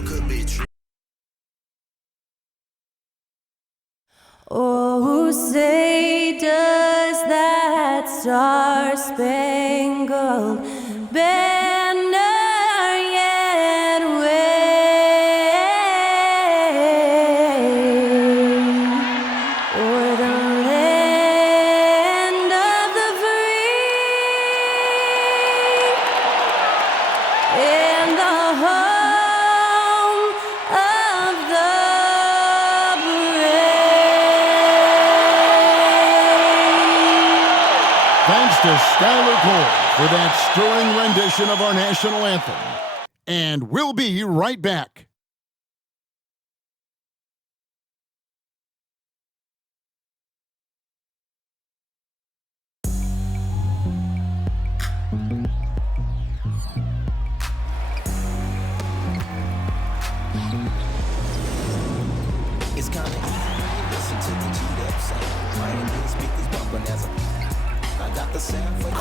real could be true. Oh, say does that star-spangled banner yet wave o'er the land of the free and the home of the Thanks to Skylar Cole for that stirring rendition of our national anthem. And we'll be right back. It's kinda easy. Listen to the G-Dub sound. My Indian speakers bumping as I got the sound for you.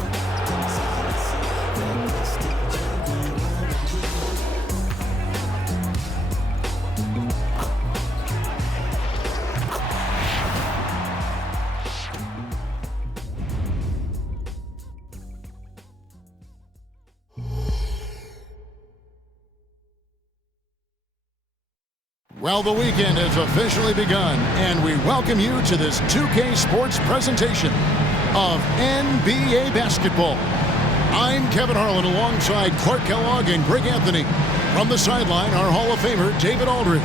Well, the weekend has officially begun, and we welcome you to this 2K Sports presentation of NBA basketball. I'm Kevin Harlan alongside Clark Kellogg and Greg Anthony. From the sideline, our Hall of Famer, David Aldridge.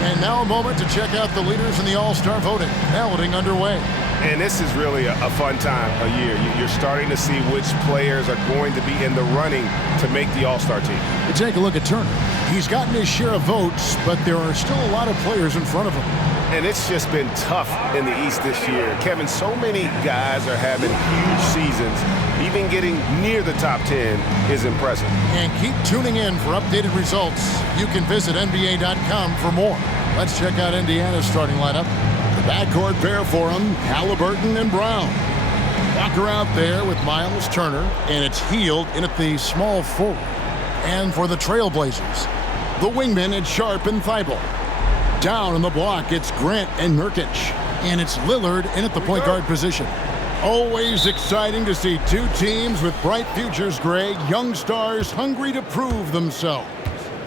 And now a moment to check out the leaders in the All-Star voting. Balloting underway. And this is really a fun time of year. You're starting to see which players are going to be in the running to make the All-Star team. You take a look at Turner. He's gotten his share of votes, but there are still a lot of players in front of him. And it's just been tough in the East this year. Kevin, so many guys are having huge seasons. Even getting near the top 10 is impressive. And keep tuning in for updated results. You can visit NBA.com for more. Let's check out Indiana's starting lineup. The backcourt pair for them, Halliburton and Brown. Walker out there with Miles Turner, and it's Hield in at the small forward. And for the Trailblazers, the wingmen, it's Sharp and Thibault. Down in the block, it's Grant and Nurkic. And it's Lillard in at the point guard position. Always exciting to see two teams with bright futures, Greg. Young stars hungry to prove themselves.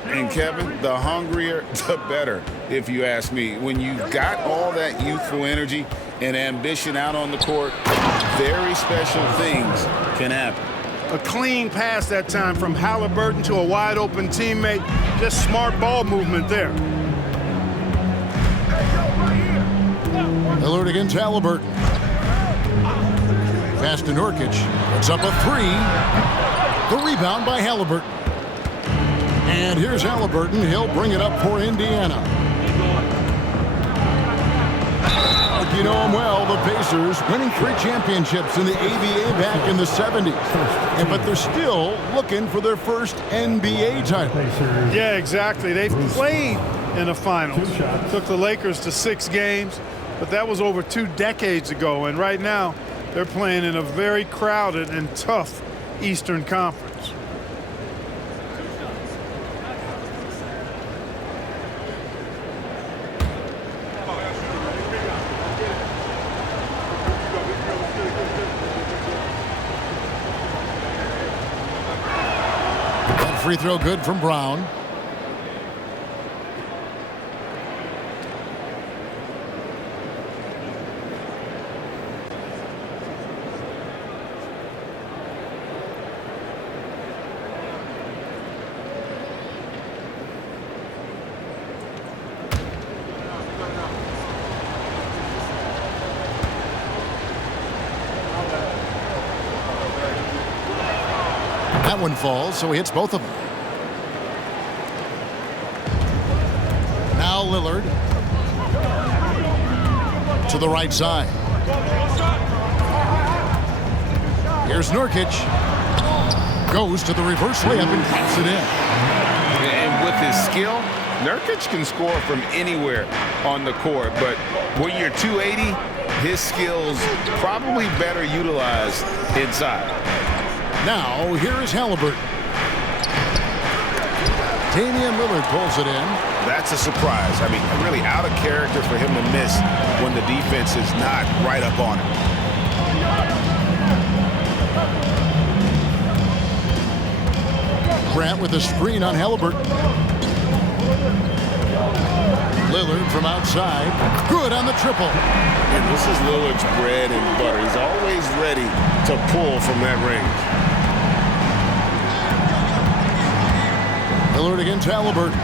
And Kevin, the hungrier, the better, if you ask me. When you've got all that youthful energy and ambition out on the court, very special things can happen. A clean pass that time from Halliburton to a wide-open teammate. Just smart ball movement there. Lillard against Halliburton. Pass to Nurkic. Puts up a three. The rebound by Halliburton. And here's Halliburton. He'll bring it up for Indiana. You know them well, the Pacers, winning 3 championships in the ABA back in the 70s. But they're still looking for their first NBA title. Yeah, exactly. They've played in the finals. Took the Lakers to 6 games, but that was over 2 decades ago. And right now, they're playing in a very crowded and tough Eastern Conference. Free throw good from Brown. That one falls, so he hits both of them. Now Lillard to the right side. Here's Nurkic. Goes to the reverse layup and taps it in. And with his skill, Nurkic can score from anywhere on the court, but when you're 280, his skills probably better utilized inside. Now, here is Halliburton. Damian Lillard pulls it in. That's a surprise. I mean, really out of character for him to miss when the defense is not right up on him. Grant with a screen on Halliburton. Lillard from outside. Good on the triple. And this is Lillard's bread and butter. He's always ready to pull from that range. Lillard against Halliburton.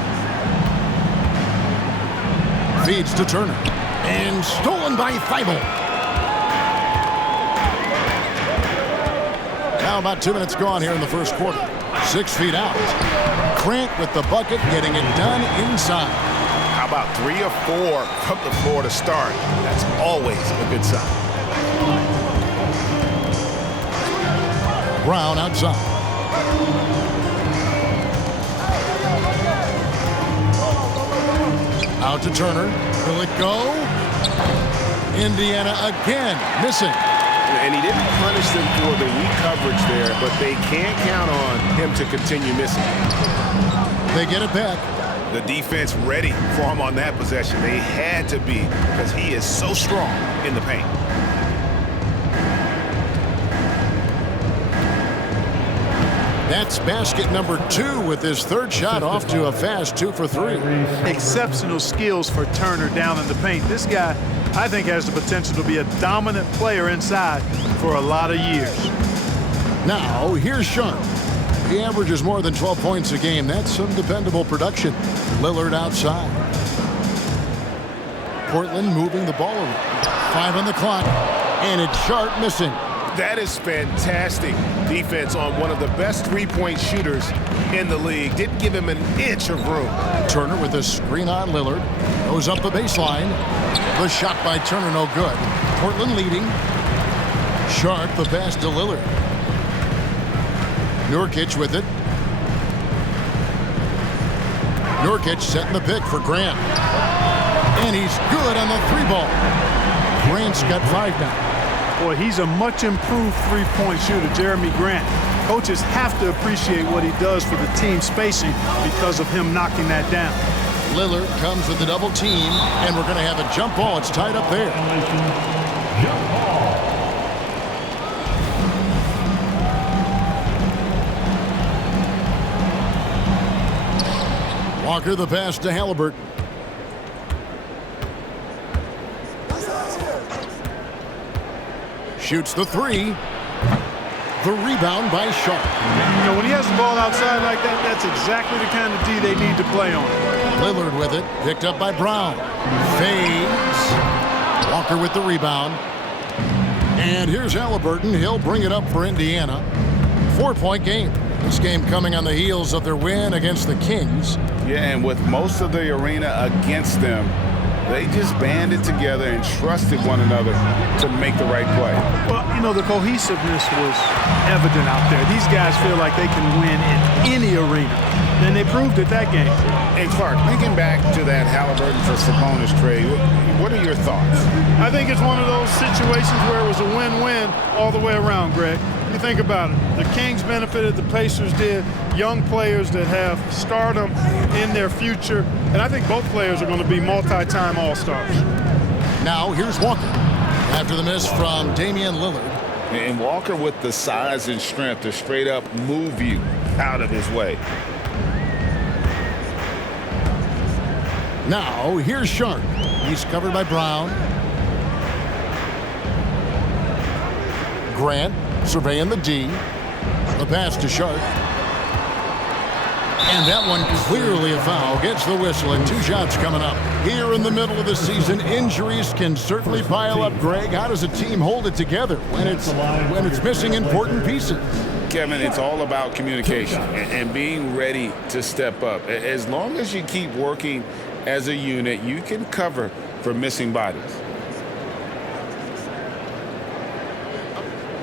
Feeds to Turner. And stolen by Thibault. Now about 2 minutes gone here in the first quarter. 6 feet out. Grant with the bucket, getting it done inside. How about 3 or 4 from the floor to start? That's always a good sign. Brown outside. Out to Turner. Will it go? Indiana again missing. And he didn't punish them for the weak coverage there, but they can't count on him to continue missing. They get it back. The defense ready for him on that possession. They had to be, because he is so strong in the paint. That's basket number 2 with his third shot off to a fast 2 for 3. Exceptional skills for Turner down in the paint. This guy, I think, has the potential to be a dominant player inside for a lot of years. Now, here's Sharp. He averages more than 12 points a game. That's some dependable production. Lillard outside. Portland moving the ball around. 5 on the clock. And it's Sharp missing. That is fantastic defense on one of the best three-point shooters in the league. Didn't give him an inch of room. Turner with a screen on Lillard. Goes up the baseline. The shot by Turner no good. Portland leading. Sharp the pass to Lillard. Nurkic with it. Nurkic setting the pick for Grant. And he's good on the 3-ball. Grant's got 5 now. Boy, he's a much improved three-point shooter, Jeremy Grant. Coaches have to appreciate what he does for the team spacing because of him knocking that down. Lillard comes with the double team, and we're going to have a jump ball. It's tied up there. Walker the pass to Halliburton. Shoots the 3. The rebound by Sharp. You know, when he has the ball outside like that, that's exactly the kind of D they need to play on. Lillard with it. Picked up by Brown. Fades. Walker with the rebound. And here's Halliburton. He'll bring it up for Indiana. 4-point game. This game coming on the heels of their win against the Kings. Yeah, and with most of the arena against them, they just banded together and trusted one another to make the right play. Well, you know, the cohesiveness was evident out there. These guys feel like they can win in any arena, and they proved it that game. Hey, Clark, thinking back to that Halliburton for Sabonis trade, what are your thoughts? I think it's one of those situations where it was a win-win all the way around, Greg. You think about it. The Kings benefited, the Pacers did. Young players that have stardom in their future. And I think both players are going to be multi-time All-Stars. Now here's Walker. After the miss from Damian Lillard. And Walker with the size and strength to straight up move you out of his way. Now here's Sharp. He's covered by Brown. Grant surveying the D. The pass to Sharp. And that one clearly a foul. Gets the whistle, and 2 shots coming up. Here in the middle of the season, injuries can certainly pile up, Greg. How does a team hold it together when it's missing important pieces? Kevin, it's all about communication and being ready to step up. As long as you keep working as a unit, you can cover for missing bodies.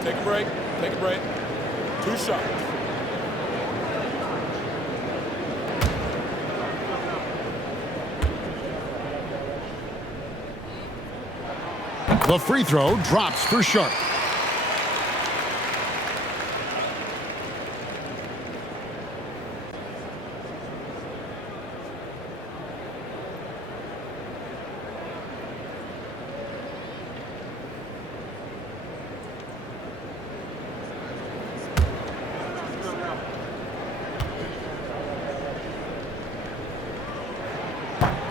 Take a break. Take a break. 2 shots. The free throw drops for Sharp.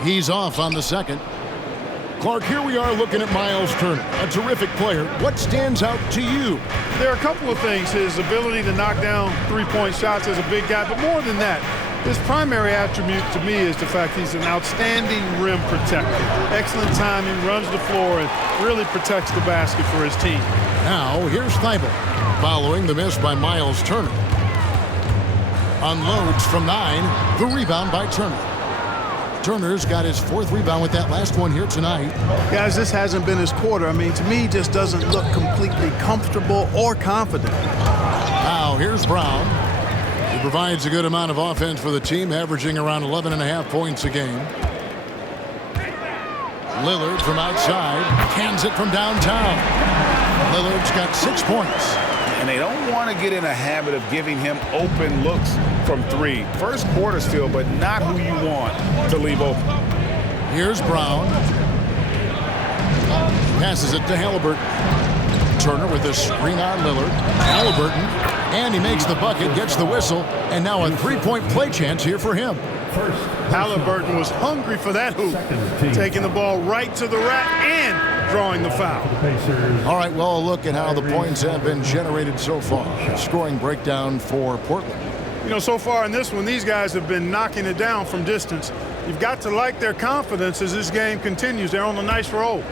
He's off on the second. Clark, here we are looking at Miles Turner, a terrific player. What stands out to you? There are a couple of things. His ability to knock down three-point shots as a big guy, but more than that, his primary attribute to me is the fact he's an outstanding rim protector. Excellent timing, runs the floor, and really protects the basket for his team. Now, here's Thibault, following the miss by Miles Turner. Unloads from 9, the rebound by Turner. Turner's got his 4th rebound with that last one here tonight. Guys, this hasn't been his quarter. I mean, to me, he just doesn't look completely comfortable or confident. Now, here's Brown. He provides a good amount of offense for the team, averaging around 11.5 points a game. Lillard from outside, cans it from downtown. Lillard's got 6 points. And they don't want to get in a habit of giving him open looks from 3. First quarter still, but not who you want to leave open. Here's Brown. Passes it to Halliburton. Turner with a screen on Lillard. Halliburton, and he makes the bucket, gets the whistle, and now a 3-point play chance here for him. Halliburton was hungry for that hoop, taking the ball right to the rack and drawing the foul. All right, well, look at how the points have been generated so far. Scoring breakdown for Portland. You know, so far in this one, these guys have been knocking it down from distance. You've got to like their confidence as this game continues. They're on a nice roll.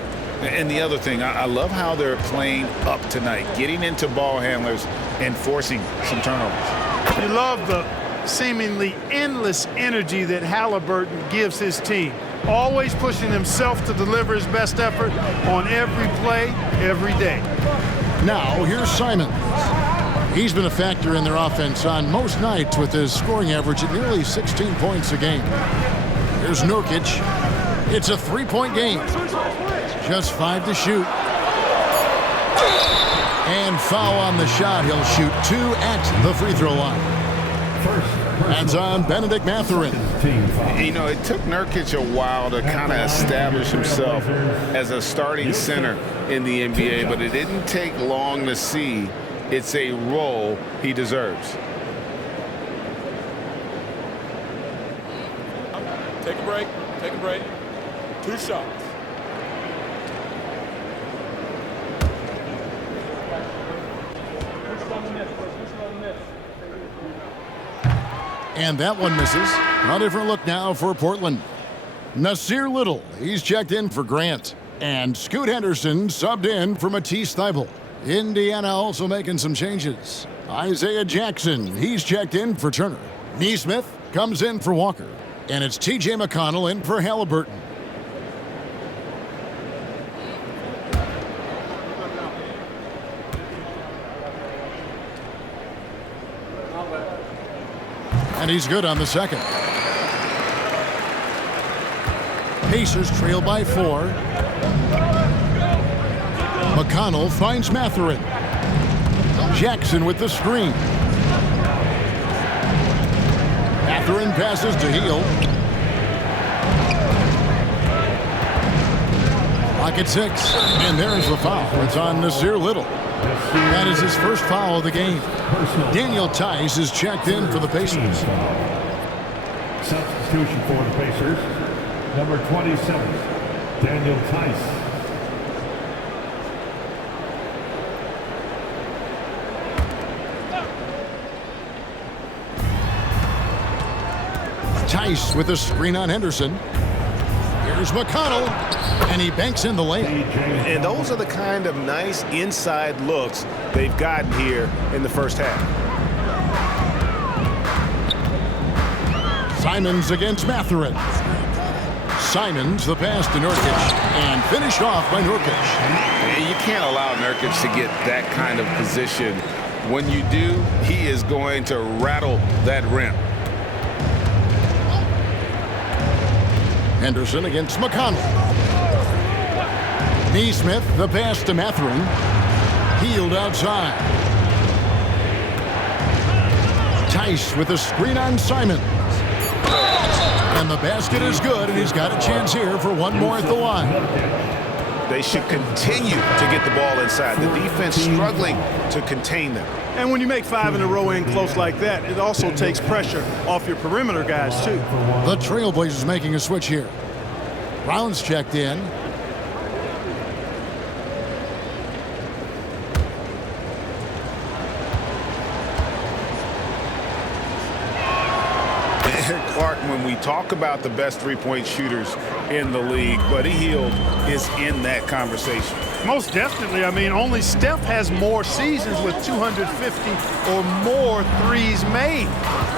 And the other thing, I love how they're playing up tonight, getting into ball handlers and forcing some turnovers. You love the seemingly endless energy that Halliburton gives his team. Always pushing himself to deliver his best effort on every play, every day. Now, here's Simons. He's been a factor in their offense on most nights with his scoring average at nearly 16 points a game. Here's Nurkic. It's a 3-point game. Just 5 to shoot. And foul on the shot. He'll shoot 2 at the free throw line. Hands on Benedict Mathurin. You know, it took Nurkic a while to kind of establish himself as a starting center in the NBA, but it didn't take long to see it's a role he deserves. Take a break. Take a break. 2 shots. And that one misses. A different look now for Portland. Nasir Little, he's checked in for Grant. And Scoot Henderson subbed in for Matisse Thybulle. Indiana also making some changes. Isaiah Jackson, he's checked in for Turner. Neesmith comes in for Walker. And it's T.J. McConnell in for Halliburton. And he's good on the second. Pacers trail by 4. McConnell finds Mathurin. Jackson with the screen. Mathurin passes to Heel. Clock at 6. And there's the foul. It's on Nasir Little. That is his first foul of the game. Daniel Tice is checked in for the Pacers. Substitution for the Pacers, number 27, Daniel Tice. Tice with a screen on Henderson. Here's McConnell, and he banks in the layup. And those are the kind of nice inside looks they've gotten here in the first half. Simons against Mathurin. Simons the pass to Nurkic, and finished off by Nurkic. You can't allow Nurkic to get that kind of position. When you do, he is going to rattle that rim. Henderson against McConnell. Neesmith, the pass to Mathurin. Healed outside. Tice with a screen on Simons. And the basket is good, and he's got a chance here for one more at the line. They should continue to get the ball inside. The defense struggling to contain them. And when you make 5 in a row in close like that, it also takes pressure off your perimeter guys, too. The Trailblazers making a switch here. Brown's checked in. Clark, when we talk about the best three-point shooters in the league, Buddy Hield is in that conversation. Most definitely. I mean, only Steph has more seasons with 250 or more threes made.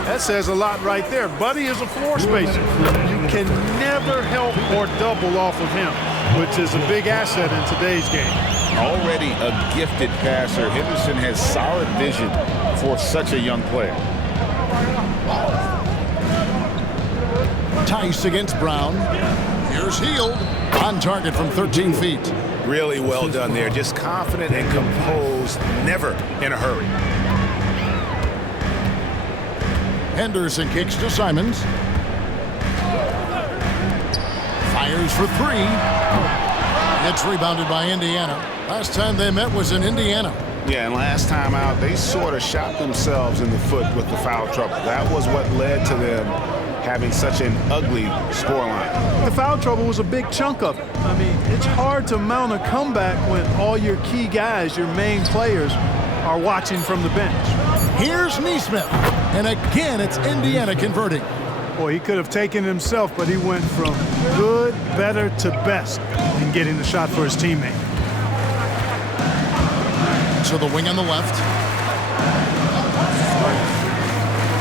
That says a lot right there. Buddy is a floor spacer. You can never help or double off of him, which is a big asset in today's game. Already a gifted passer, Henderson has solid vision for such a young player. Tice against Brown. Here's Hield on target from 13 feet. Really well done there. Just confident and composed, never in a hurry. Henderson kicks to Simons. Fires for three. It's rebounded by Indiana. Last time they met was in Indiana. Yeah, and last time out, they sort of shot themselves in the foot with the foul trouble. That was what led to them having such an ugly scoreline. The foul trouble was a big chunk of it. I mean, it's hard to mount a comeback when all your key guys, your main players, are watching from the bench. Here's Neesmith. And again, it's Indiana converting. Boy, he could have taken it himself, but he went from good, better to best in getting the shot for his teammate. To the wing on the left.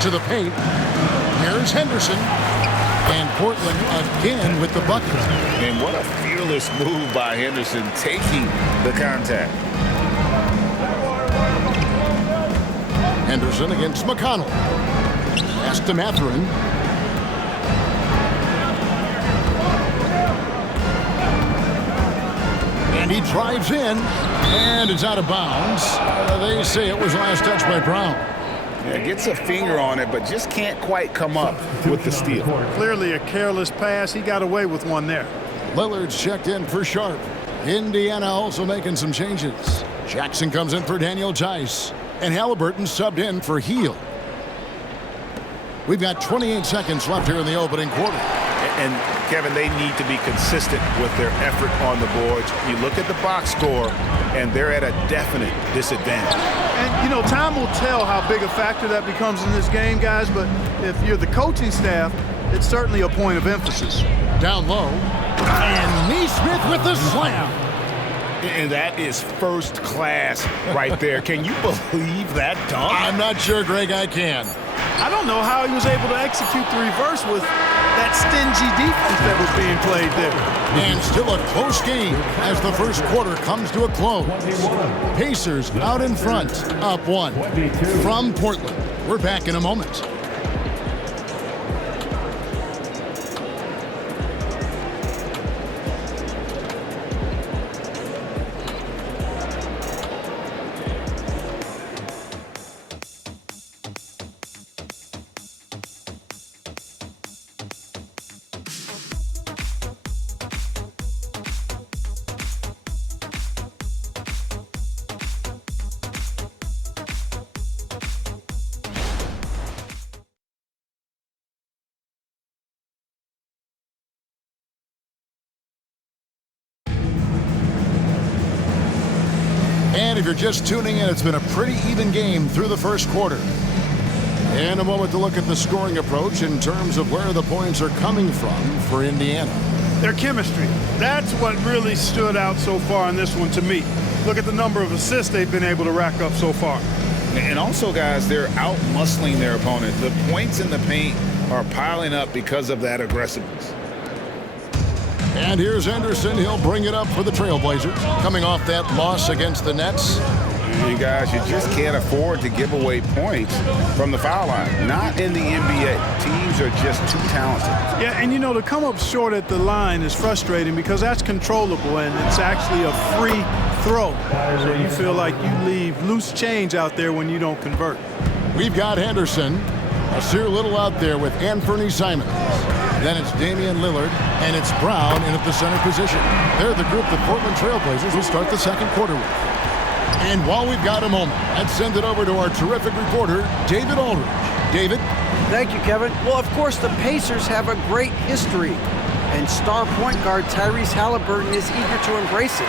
To the paint. Here's Henderson. And Portland again with the bucket. And what a fearless move by Henderson, taking the contact. Henderson against McConnell. Pass to Mathurin. And he drives in. And it's out of bounds. They say it was last touch by Brown. Yeah, gets a finger on it, but just can't quite come up with the steal. Clearly a careless pass. He got away with one there. Lillard's checked in for Sharp. Indiana also making some changes. Jackson comes in for Daniel Tice. And Halliburton subbed in for Hield. We've got 28 seconds left here in the opening quarter. And, Kevin, they need to be consistent with their effort on the boards. You look at the box score, and they're at a definite disadvantage. And, you know, time will tell how big a factor that becomes in this game, guys, but if you're the coaching staff, it's certainly a point of emphasis. Down low. And Neesmith with the slam. And that is first class right there. Can you believe that dunk? I'm not sure, Greg, I can. I don't know how he was able to execute the reverse with that stingy defense that was being played there. And still a close game as the first quarter comes to a close. Pacers out in front, up one. From Portland, we're back in a moment. And if you're just tuning in, it's been a pretty even game through the first quarter. In a moment to look at the scoring approach in terms of where the points are coming from for Indiana. Their chemistry. That's what really stood out so far in this one to me. Look at the number of assists they've been able to rack up so far. And also, guys, they're out-muscling their opponent. The points in the paint are piling up because of that aggressiveness. And here's Henderson. He'll bring it up for the Trailblazers. Coming off that loss against the Nets. You guys, you just can't afford to give away points from the foul line. Not in the NBA. Teams are just too talented. Yeah, and you know, to come up short at the line is frustrating because that's controllable and it's actually a free throw. So you feel like you leave loose change out there when you don't convert. We've got Henderson. Nasir Little out there with Anthony Simons. Then it's Damian Lillard, and it's Brown in at the center position. They're the group the Portland Trailblazers will start the second quarter with. And while we've got a moment, let's send it over to our terrific reporter, David Aldridge. David? Thank you, Kevin. Well, of course, the Pacers have a great history And star point guard Tyrese Halliburton is eager to embrace it.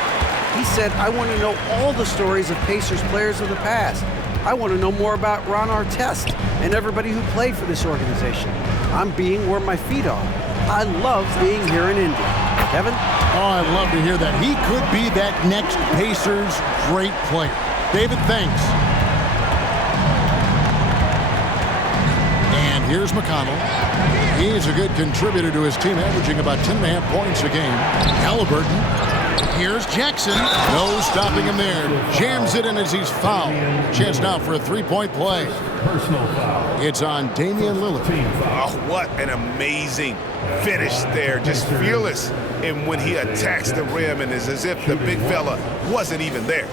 He said, "I want to know all the stories of Pacers players of the past. I want to know more about Ron Artest and everybody who played for this organization. I'm being where my feet are. I love being here in Indy." Kevin? Oh, I'd love to hear that. He could be that next Pacers great player. David, thanks. And here's McConnell. He's a good contributor to his team, averaging about 10.5 points a game. Halliburton. Here's Jackson. No stopping him there. Jams it in as he's fouled. Chance now for a three-point play. Personal foul. It's on Damian Lillard. Team foul. Oh, what an amazing finish there. Just fearless. And when he attacks the rim, and it's as if the big fella wasn't even there.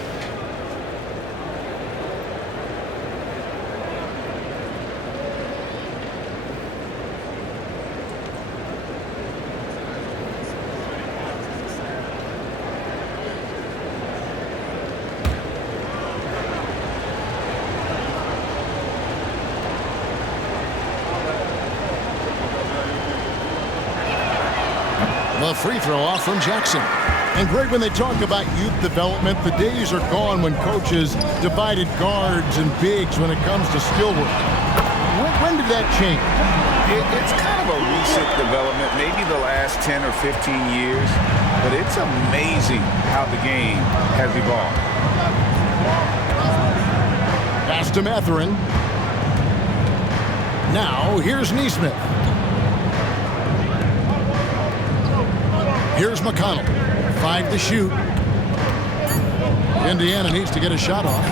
The free throw off from Jackson. And Greg, when they talk about youth development, the days are gone when coaches divided guards and bigs when it comes to skill work. When did that change? It's kind of a recent development, maybe the last 10 or 15 years, but it's amazing how the game has evolved. Pass to Mathurin. Now, here's Neesmith. Here's McConnell. 5 to shoot. Indiana needs to get a shot off,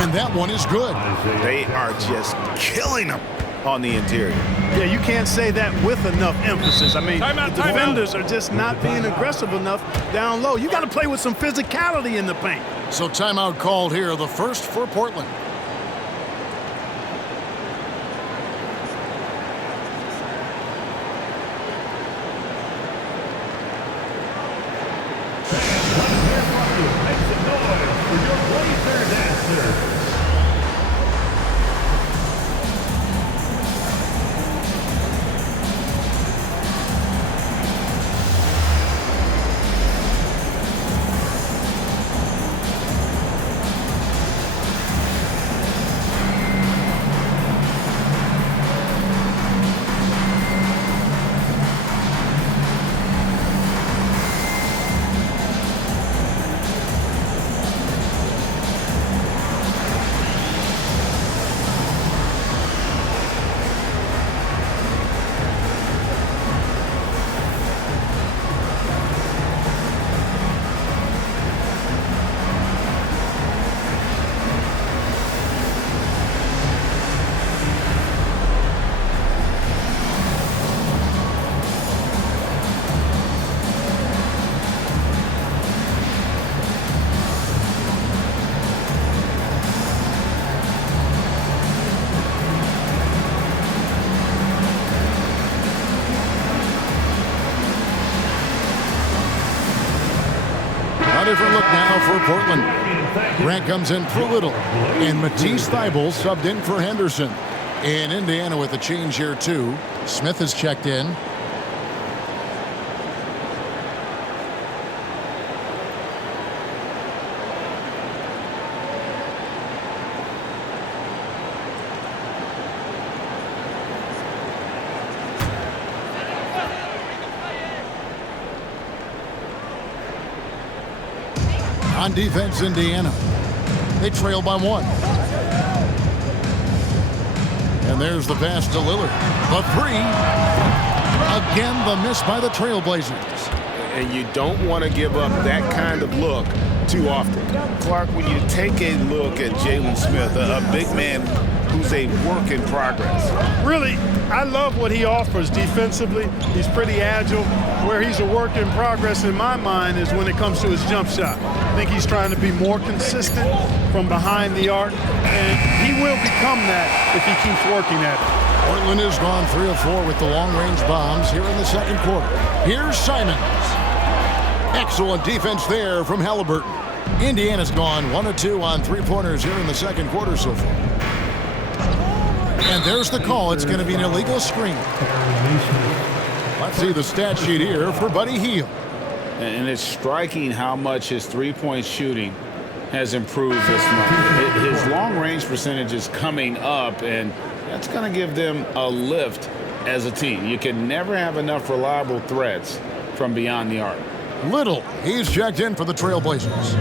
and that one is good. They are just killing them on the interior. Yeah, you can't say that with enough emphasis. I mean, Timeout, the defenders are just not being aggressive enough down low. You got to play with some physicality in the paint. So timeout called here, the first for Portland. Make some noise for your Blazer dancer. Different look now for Portland. Grant comes in for Little, and Matisse Thybulle subbed in for Henderson. And Indiana with a change here too. Smith has checked in. On defense, Indiana. They trail by 1. And there's the pass to Lillard. The 3. Again, the miss by the Trailblazers. And you don't want to give up that kind of look too often. Clark, when you take a look at Jalen Smith, a big man who's a work in progress. Really, I love what he offers defensively. He's pretty agile. Where he's a work in progress in my mind is when it comes to his jump shot. I think he's trying to be more consistent from behind the arc, and he will become that if he keeps working at it. Portland has gone 3 of 4 with the long-range bombs here in the second quarter. Here's Simons. Excellent defense there from Halliburton. Indiana's gone 1 of 2 on three-pointers here in the second quarter so far. And there's the call. It's going to be an illegal screen. Let's see the stat sheet here for Buddy Hield. And it's striking how much his three-point shooting has improved this month. His long-range percentage is coming up, and that's going to give them a lift as a team. You can never have enough reliable threats from beyond the arc. Little, he's checked in for the Trailblazers.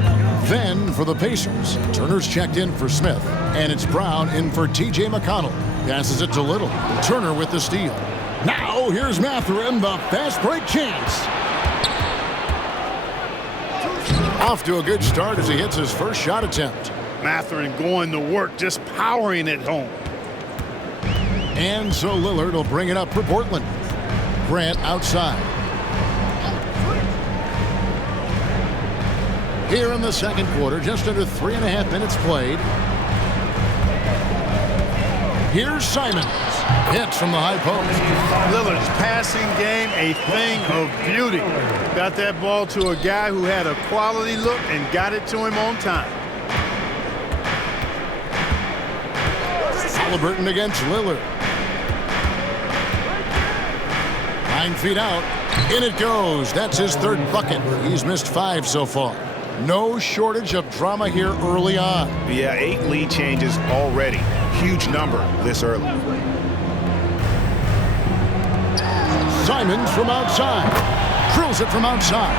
Then for the Pacers, Turner's checked in for Smith. And it's Brown in for T.J. McConnell. Passes it to Little. Turner with the steal. Now here's Mathurin, the fast break chance. Off to a good start as he hits his first shot attempt. Mathurin going to work, just powering it home. And so Lillard will bring it up for Portland. Grant outside. Here in the second quarter, just under 3.5 minutes played. Here's Simons. Hits from the high post. Lillard's passing game, a thing of beauty. Got that ball to a guy who had a quality look and got it to him on time. Halliburton against Lillard. 9 feet out. In it goes. That's his third bucket. He's missed 5 so far. No shortage of drama here early on. Yeah, 8 lead changes already. Huge number this early. Simons from outside. Drills it from outside.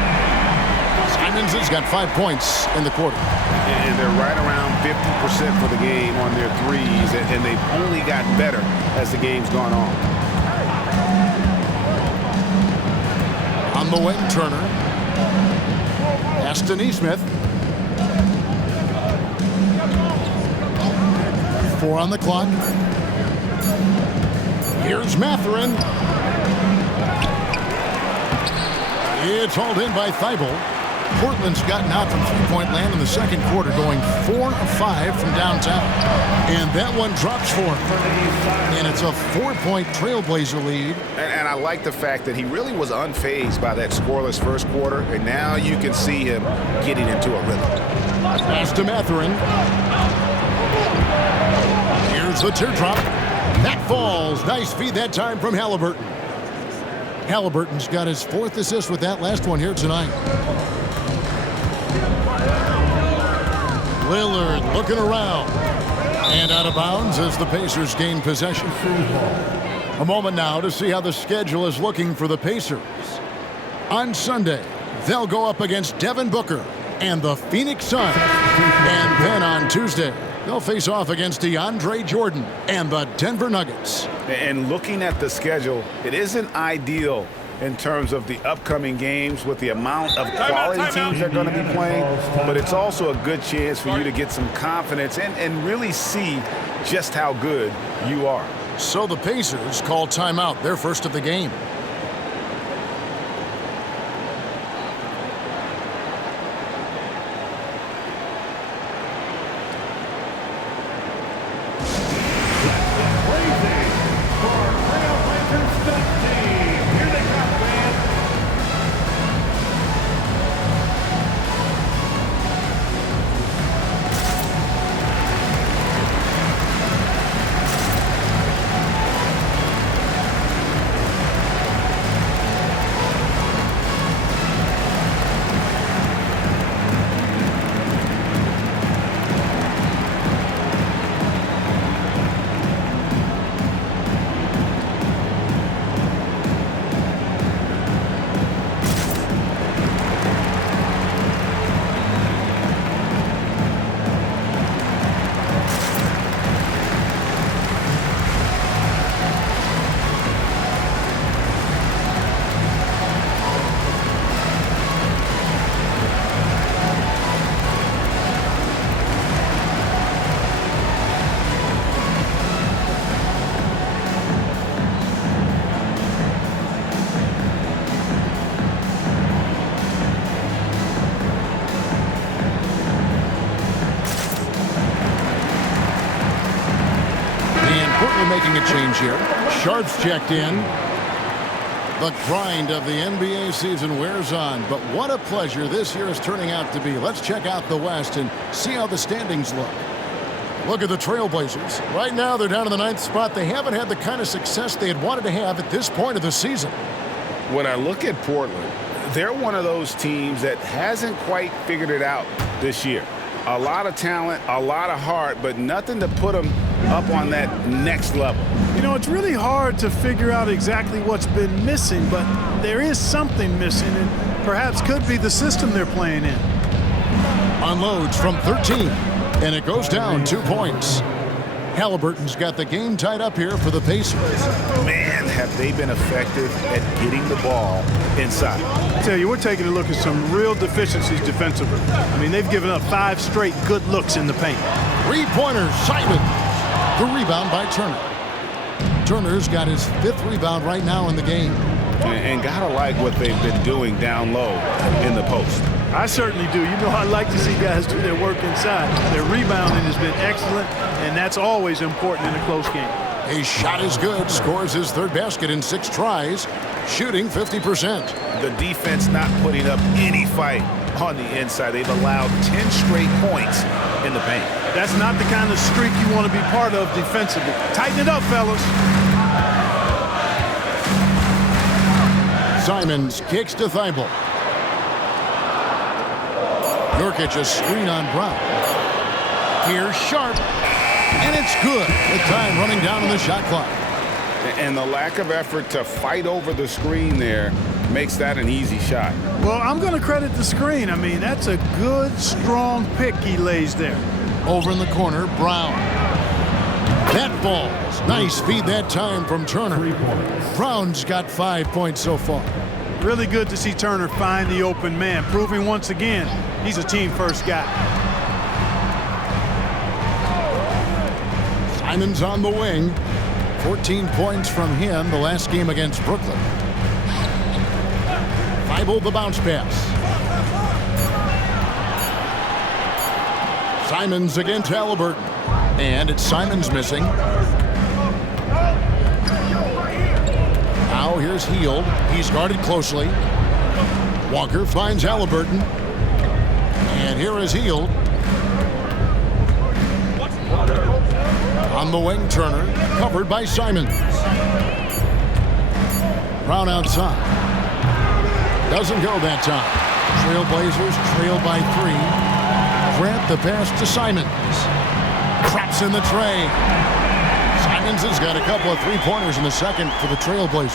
Simons has got 5 points in the quarter. And they're right around 50% for the game on their threes, and they've only gotten better as the game's gone on. On the wing, Turner. Pass to Nesmith. 4 on the clock. Here's Mathurin. It's hauled in by Thibault. Portland's gotten out from three-point land in the second quarter, going 4 of 5 from downtown. And that one drops for him. And it's a 4-point Trailblazer lead. And I like the fact that he really was unfazed by that scoreless first quarter, and now you can see him getting into a rhythm. Pass to Mathurin. Here's the teardrop. That falls. Nice feed that time from Halliburton. Halliburton's got his 4th assist with that last one here tonight. Lillard looking around. And out of bounds as the Pacers gain possession. A moment now to see how the schedule is looking for the Pacers. On Sunday, they'll go up against Devin Booker and the Phoenix Suns. And then on Tuesday, they'll face off against DeAndre Jordan and the Denver Nuggets. And looking at the schedule, it isn't ideal in terms of the upcoming games with the amount of quality teams they're going to be playing, but it's also a good chance for you to get some confidence and really see just how good you are. So the Pacers call timeout, their first of the game. Making a change here. Sharp's checked in. The grind of the NBA season wears on, but what a pleasure this year is turning out to be. Let's check out the West and see how the standings look. Look at the Trailblazers. Right now, they're down in the 9th spot. They haven't had the kind of success they had wanted to have at this point of the season. When I look at Portland, They're one of those teams that hasn't quite figured it out this year. A lot of talent, a lot of heart, but nothing to put them up on that next level. You know, it's really hard to figure out exactly what's been missing, but there is something missing, and perhaps could be the system they're playing in. Unloads from 13, and it goes down 2 points. Halliburton's got the game tied up here for the Pacers. Man, have they been effective at getting the ball inside. I tell you, we're taking a look at some real deficiencies defensively. I mean, they've given up 5 straight good looks in the paint. Three-pointer, Simons. The rebound by Turner. Turner's got his 5th rebound right now in the game. And gotta like what they've been doing down low in the post. I certainly do. You know, I like to see guys do their work inside. Their rebounding has been excellent, and that's always important in a close game. His shot is good, scores his 3rd basket in 6 tries, shooting 50%. The defense not putting up any fight on the inside. They've allowed 10 straight points in the paint. That's not the kind of streak you want to be part of defensively. Tighten it up, fellas. Simons kicks to Thibault. Nurkic a screen on Brown. Here's Sharp, and it's good. The time running down on the shot clock. And the lack of effort to fight over the screen there makes that an easy shot. Well, I'm going to credit the screen. I mean, that's a good, strong pick he lays there. Over in the corner, Brown. That falls. Nice feed that time from Turner. Brown's got 5 points so far. Really good to see Turner find the open man, proving once again he's a team-first guy. Simons on the wing. 14 points from him the last game against Brooklyn. Thibault the bounce pass. Simons against Halliburton. And it's Simons missing. Now here's Hield. He's guarded closely. Walker finds Halliburton. And here is Hield. On the wing, Turner, covered by Simons. Brown outside. Doesn't go that time. Trailblazers trail by 3. Grant the pass to Simons. Traps in the tray. Simons has got a couple of 3-pointers in the second for the Trailblazers.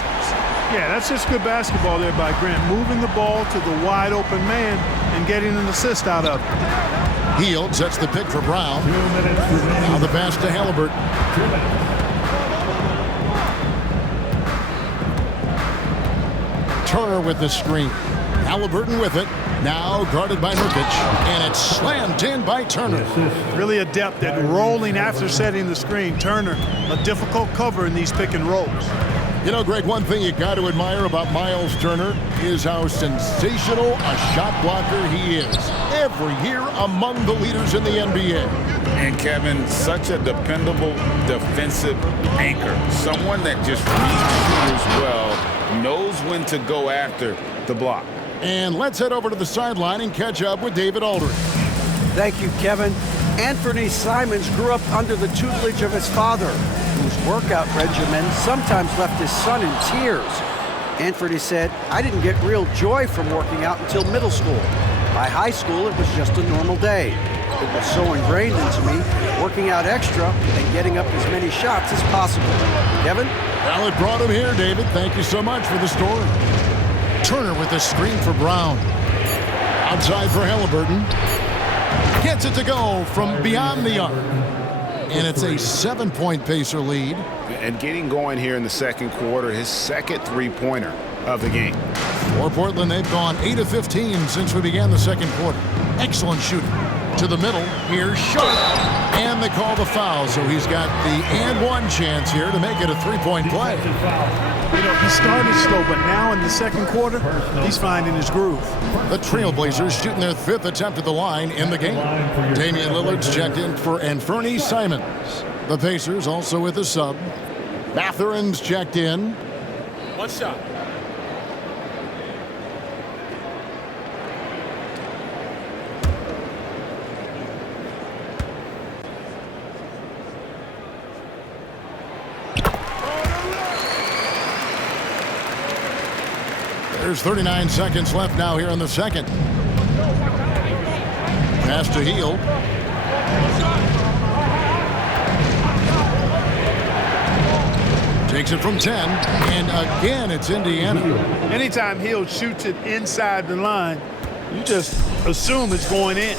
Yeah, that's just good basketball there by Grant, moving the ball to the wide open man and getting an assist out of it. Hield sets the pick for Brown. Now the pass to Halliburton. Turner with the screen. Halliburton with it. Now guarded by Nurkic. And it's slammed in by Turner. Really adept at rolling after setting the screen. Turner, a difficult cover in these pick and rolls. You know, Greg, one thing you got to admire about Miles Turner is how sensational a shot blocker he is. Every year among the leaders in the NBA. And Kevin, such a dependable defensive anchor. Someone that just reads shooters well, knows when to go after the block. And let's head over to the sideline and catch up with David Aldridge. Thank you, Kevin. Anthony Simons grew up under the tutelage of his father, whose workout regimen sometimes left his son in tears. Anthony said, "I didn't get real joy from working out until middle school. By high school, it was just a normal day. It was so ingrained into me, working out extra and getting up as many shots as possible." Kevin? Well, it brought him here, David. Thank you so much for the story. Turner with the screen for Brown. Outside for Halliburton. Gets it to go from beyond the arc. And it's a 7-point Pacer lead. And getting going here in the second quarter, his second 3-pointer of the game. For Portland, they've gone 8 of 15 since we began the second quarter. Excellent shooting. To the middle, here's Sharp. And they call the foul, so he's got the and-one chance here to make it a 3-point play. You know, he started slow, but now in the second quarter, he's finding his groove. The Trailblazers shooting their 5th attempt at the line in the game. Damian Lillard's checked in for Anthony Simons. The Pacers also with a sub. Mathurin's checked in. One shot. There's 39 seconds left now here in the second. Pass to Hield. Takes it from 10, and again it's Indiana. Anytime Hield shoots it inside the line, you just assume it's going in.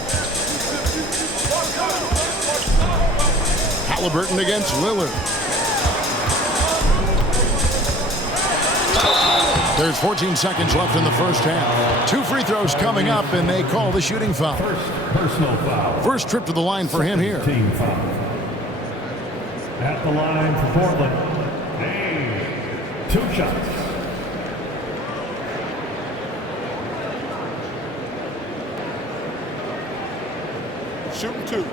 Halliburton against Lillard. There's 14 seconds left in the first half. 2 free throws coming up, and they call the shooting foul. Personal foul. First trip to the line for him here. Team foul. At the line for Portland. 2 shots. Shooting 2.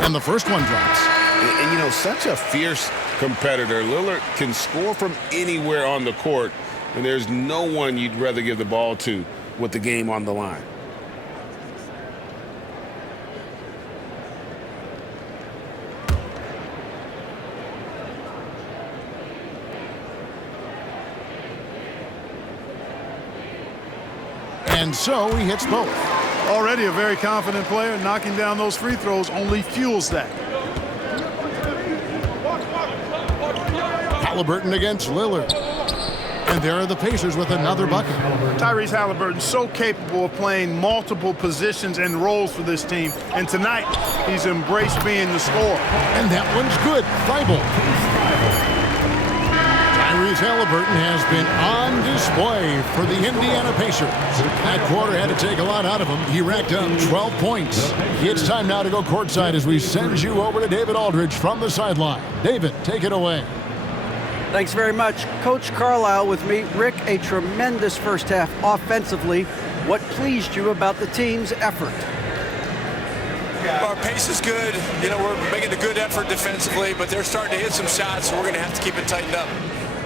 And the first one drops. And you know, such a fierce competitor. Lillard can score from anywhere on the court, and there's no one you'd rather give the ball to with the game on the line. And so he hits both. Already a very confident player. Knocking down those free throws only fuels that. Halliburton against Lillard. And there are the Pacers with another bucket. Tyrese Halliburton so capable of playing multiple positions and roles for this team. And tonight, he's embraced being the scorer. And that one's good. Thibault. Tyrese Halliburton has been on display for the Indiana Pacers. That quarter had to take a lot out of him. He racked up 12 points. It's time now to go courtside as we send you over to David Aldridge from the sideline. David, take it away. Thanks very much. Coach Carlisle with me. Rick, a tremendous first half offensively. What pleased you about the team's effort? Our pace is good. You know, we're making a good effort defensively, but they're starting to hit some shots, so we're going to have to keep it tightened up.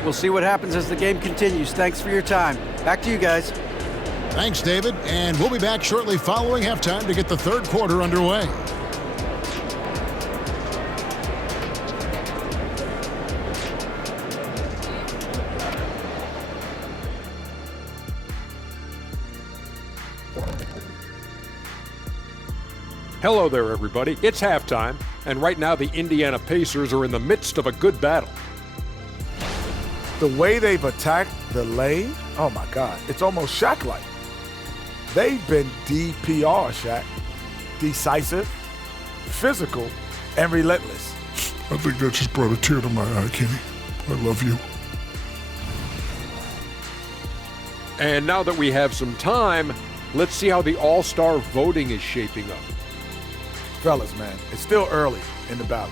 We'll see what happens as the game continues. Thanks for your time. Back to you guys. Thanks, David. And we'll be back shortly following halftime to get the third quarter underway. Hello there, everybody. It's halftime, and right now the Indiana Pacers are in the midst of a good battle. The way they've attacked the lane, oh my God, it's almost Shaq-like. They've been DPR, Shaq. Decisive, physical, and relentless. I think that just brought a tear to my eye, Kenny. I love you. And now that we have some time, let's see how the All-Star voting is shaping up. Fellas, man, it's still early in the ballot.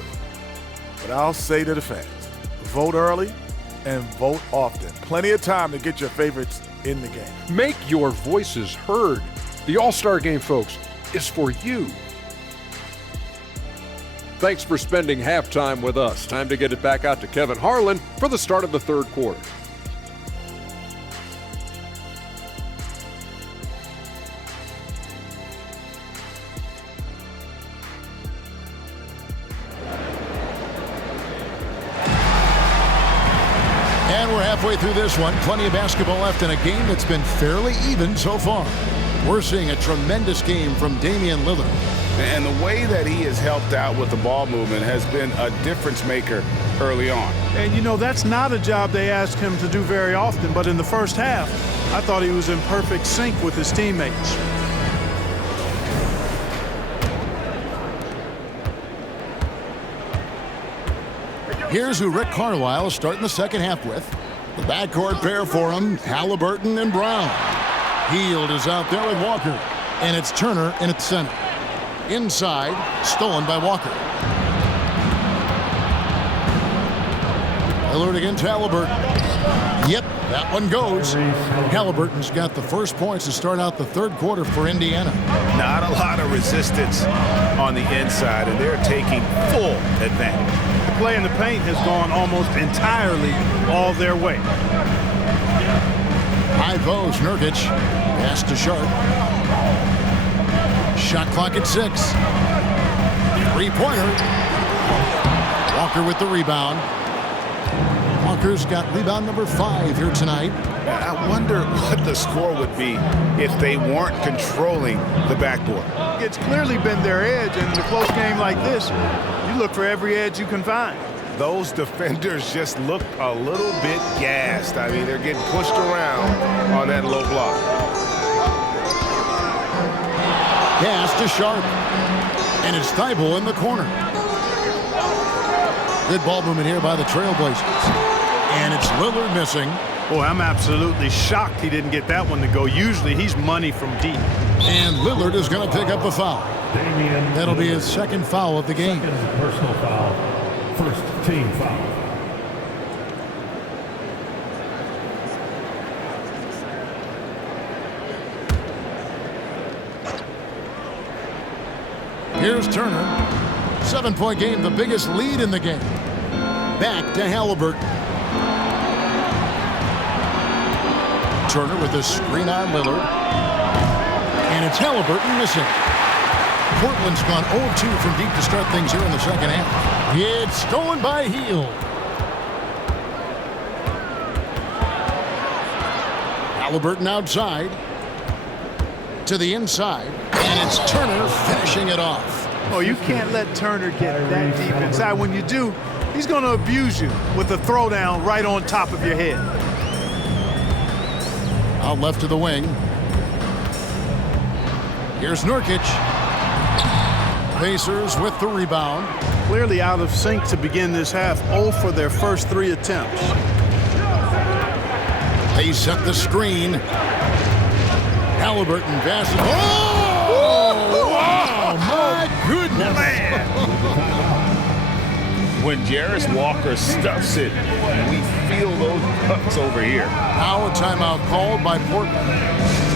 But I'll say to the fans, vote early and vote often. Plenty of time to get your favorites in the game. Make your voices heard. The All-Star Game, folks, is for you. Thanks for spending halftime with us. Time to get it back out to Kevin Harlan for the start of the third quarter. And we're halfway through this one. Plenty of basketball left in a game that's been fairly even so far. We're seeing a tremendous game from Damian Lillard. And the way that he has helped out with the ball movement has been a difference maker early on. And you know, that's not a job they ask him to do very often, but in the first half, I thought he was in perfect sync with his teammates. Here's who Rick Carlisle is starting the second half with. The backcourt pair for him, Halliburton and Brown. Hield is out there with Walker, and it's Turner in its center. Inside, stolen by Walker. Lillard against Halliburton. Yep, that one goes. Halliburton's got the first points to start out the third quarter for Indiana. Not a lot of resistance on the inside, and they're taking full advantage. The play in the paint has gone almost entirely all their way. High post, Nurkic. Pass to Sharp. Shot clock at 6. Three-pointer. Walker with the rebound. Walker's got rebound number 5 here tonight. I wonder what the score would be if they weren't controlling the backboard. It's clearly been their edge, and in a close game like this, you look for every edge you can find. Those defenders just look a little bit gassed. I mean, they're getting pushed around on that low block. Pass to Sharp. And it's Thibault in the corner. Good ball movement here by the Trailblazers. And it's Lillard missing. Boy, I'm absolutely shocked he didn't get that one to go. Usually he's money from deep. And Lillard is going to pick up a foul. That'll be his second foul of the game. Second personal foul. First team foul. Here's Turner. 7-point game, the biggest lead in the game. Back to Halliburton. Turner with a screen on Lillard. And it's Halliburton missing. Portland's gone 0-2 from deep to start things here in the second half. It's stolen by Hield. Halliburton outside. To the inside. And it's Turner finishing it off. Oh, you can't let Turner get that deep inside. When you do, he's going to abuse you with a throwdown right on top of your head. Out left to the wing. Here's Nurkic. Pacers with the rebound. Clearly out of sync to begin this half. 0 for their first 3 attempts. They set the screen. Halliburton passes. Oh! Wow! My goodness! Man. When Jarris Walker stuffs it, we feel those pucks over here. Now a timeout called by Portland.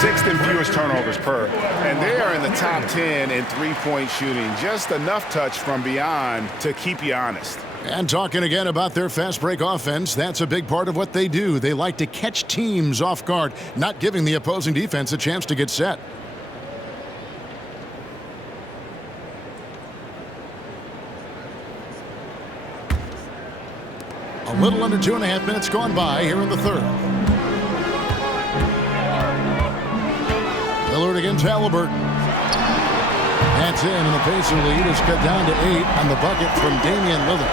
Sixth and fewest turnovers per. And they are in the top 10 in three-point shooting. Just enough touch from beyond to keep you honest. And talking again about their fast break offense, that's a big part of what they do. They like to catch teams off guard, not giving the opposing defense a chance to get set. A little under 2.5 minutes gone by here in the third. Lillard against Halliburton. That's in, and the Pacer lead is cut down to 8 on the bucket from Damian Lillard.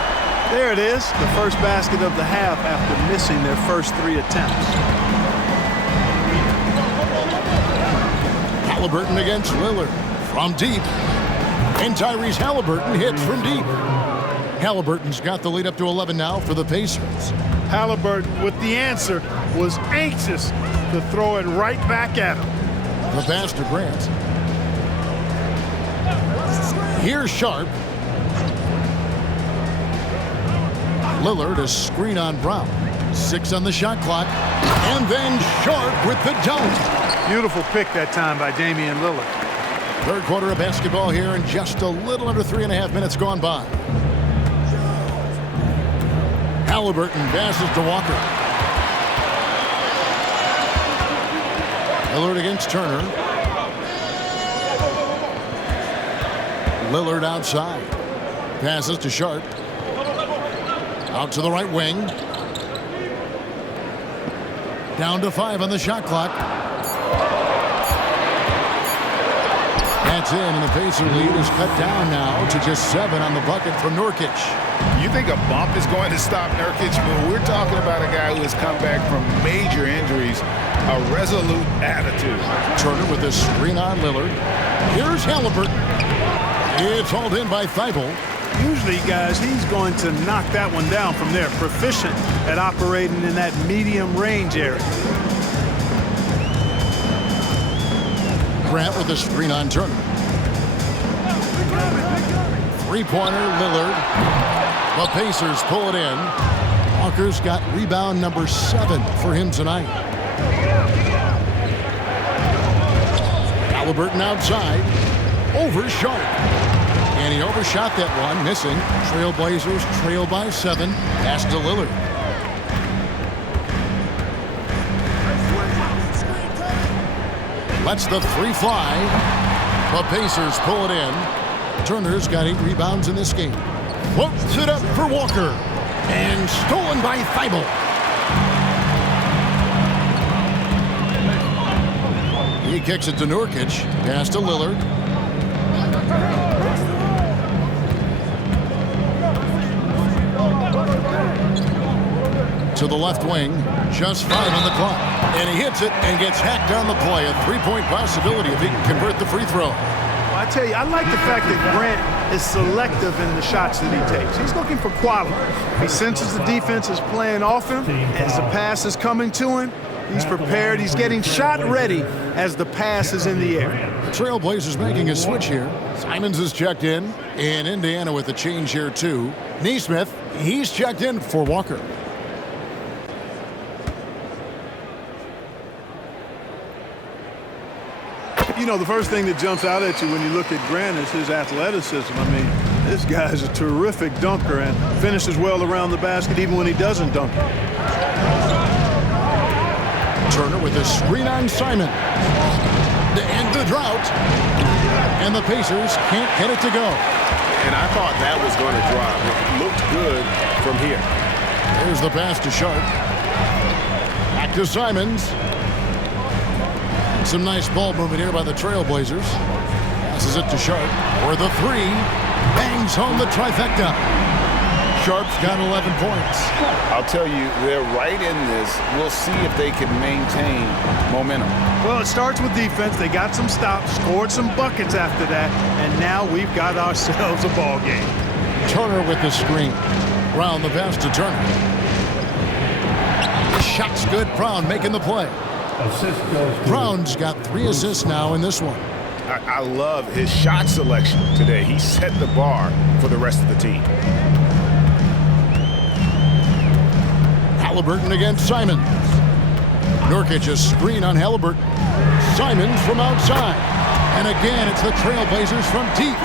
There it is, the first basket of the half after missing their first 3 attempts. Halliburton against Lillard from deep. And Tyrese Halliburton hits from deep. Halliburton's got the lead up to 11 now for the Pacers. Halliburton, with the answer, was anxious to throw it right back at him. The pass to Grant. Here's Sharp. Lillard, a screen on Brown. 6 on the shot clock. And then Sharp with the dunk. Beautiful pick that time by Damian Lillard. Third quarter of basketball here, and just a little under 3.5 minutes gone by. Halliburton passes to Walker. Lillard against Turner. Lillard outside. Passes to Sharp. Out to the right wing. Down to 5 on the shot clock. That's in, and the Pacer lead is cut down now to just 7 on the bucket from Nurkic. You think a bump is going to stop Nurkic? But we're talking about a guy who has come back from major injuries. A resolute attitude. Turner with a screen on Lillard. Here's Halliburton. It's hauled in by Thibault. Usually, guys, he's going to knock that one down from there. Proficient at operating in that medium range area. Grant with a screen on Turner. Three-pointer, Lillard. The Pacers pull it in. Walker's got rebound number 7 for him tonight. Halliburton outside. Over Sharp. And he overshot that one, missing. Trailblazers trail by 7. Pass to Lillard. Lets the 3 fly. The Pacers pull it in. Turner's got 8 rebounds in this game. Floats it up for Walker. And stolen by Thibault. He kicks it to Nurkic. Pass to Lillard. To the left wing. Just 5 on the clock. And he hits it and gets hacked on the play. A 3-point possibility if he can convert the free throw. Well, I tell you, I like the fact that Grant is selective in the shots that he takes. He's looking for quality. He senses the defense is playing off him. As the pass is coming to him, he's prepared. He's getting shot ready as the pass is in the air. The Trailblazers making a switch here. Simons is checked in. And Indiana with a change here too. Nesmith, he's checked in for Walker. You know, the first thing that jumps out at you when you look at Grant is his athleticism. I mean, this guy's a terrific dunker and finishes well around the basket even when he doesn't dunk it. Turner with a screen on Simon. To end the drought. And the Pacers can't get it to go. And I thought that was going to drop. It looked good from here. There's the pass to Sharp. Back to Simons. Some nice ball movement here by the Trailblazers. Passes it to Sharp. For the 3. Bangs home the trifecta. Sharp's got 11 points. I'll tell you, they're right in this. We'll see if they can maintain momentum. Well, it starts with defense. They got some stops, scored some buckets after that, and now we've got ourselves a ball game. Turner with the screen. Brown the pass to Turner. The shot's good. Brown making the play. Brown's got 3 assists now in this one. I love his shot selection today. He set the bar for the rest of the team. Halliburton against Simons. Nurkic a screen on Halliburton. Simons from outside. And again, it's the Trailblazers from deep.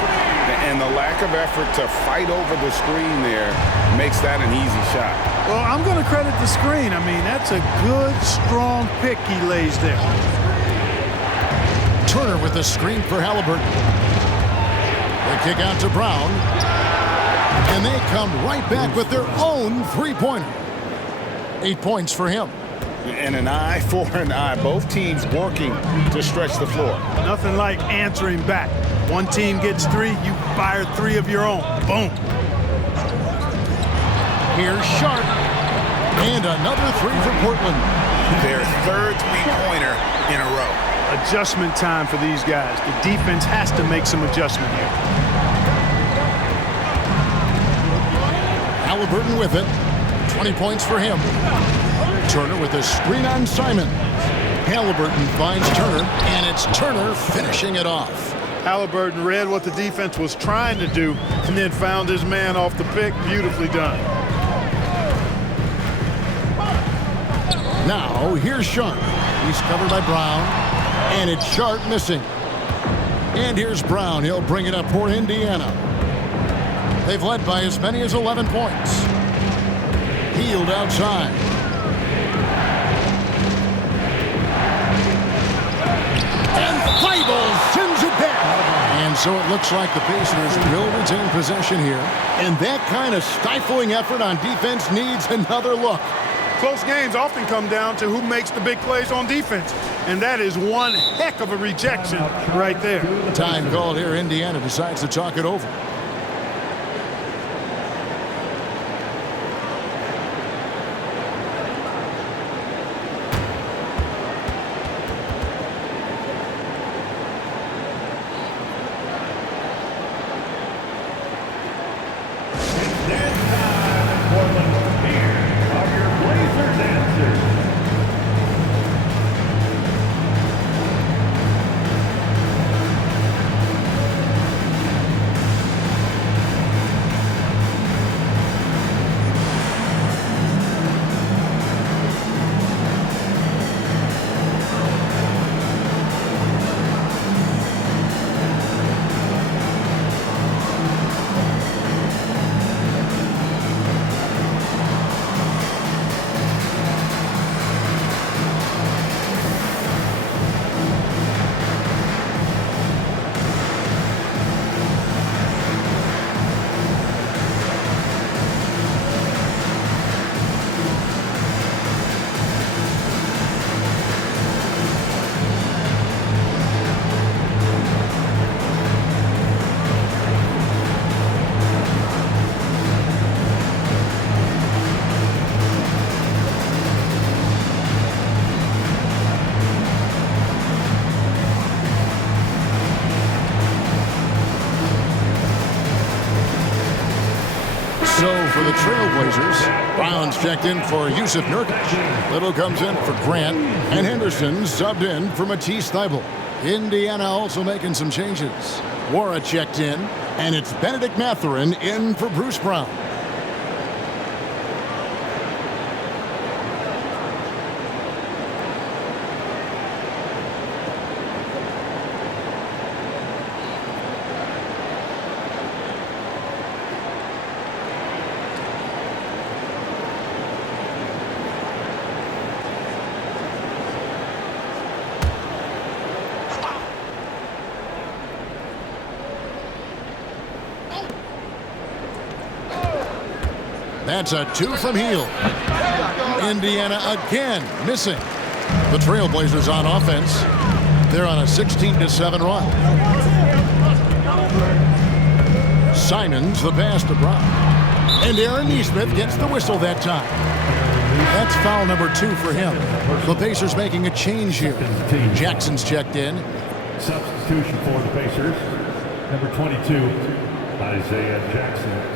And the lack of effort to fight over the screen there makes that an easy shot. Well, I'm going to credit the screen. I mean, that's a good, strong pick he lays there. Turner with the screen for Halliburton. They kick out to Brown. And they come right back with their own 3-pointer. 8 points for him. And an eye for an eye. Both teams working to stretch the floor. Nothing like answering back. One team gets 3, you fire 3 of your own. Boom. Here's Sharp. And another 3 for Portland. Their 3rd 3-pointer in a row. Adjustment time for these guys. The defense has to make some adjustment here. Halliburton with it. 20 points for him. Turner with a screen on Simon. Halliburton finds Turner, and it's Turner finishing it off. Halliburton read what the defense was trying to do and then found his man off the pick. Beautifully done. Now, here's Sharp. He's covered by Brown, and it's Sharp missing. And here's Brown. He'll bring it up for Indiana. They've led by as many as 11 points. Healed outside. And Thibault sends it back. And So it looks like the Pacers will retain possession here. And that kind of stifling effort on defense needs another look. Close games often come down to who makes the big plays on defense. And that is one heck of a rejection right there. Time called here. Indiana decides to talk it over. So for the Trailblazers, Brown's checked in for Yusuf Nurkic. Little comes in for Grant, and Henderson subbed in for Matisse Thybulle. Indiana also making some changes. Wara checked in, and it's Benedict Mathurin in for Bruce Brown. That's a 2 from Hield. Indiana again missing. The Trailblazers on offense. They're on a 16-7 run. Simons the pass to Brown. And Aaron Nesmith gets the whistle that time. That's foul number 2 for him. The Pacers making a change here. Jackson's checked in. Substitution for the Pacers. Number 22, Isaiah Jackson.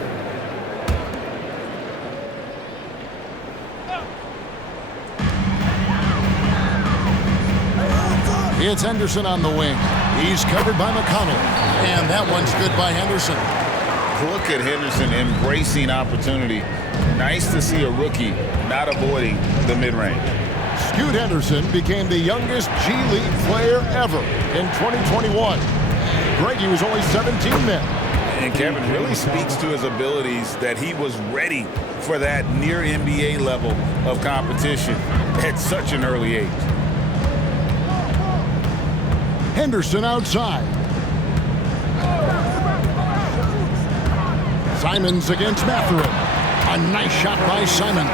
It's Henderson on the wing. He's covered by McConnell. And that one's good by Henderson. Look at Henderson embracing opportunity. Nice to see a rookie not avoiding the mid-range. Scoot Henderson became the youngest G League player ever in 2021. Greggy was only 17 then. And Kevin really speaks to his abilities that he was ready for that near NBA level of competition at such an early age. Henderson outside. Simons against Mathurin. A nice shot by Simons.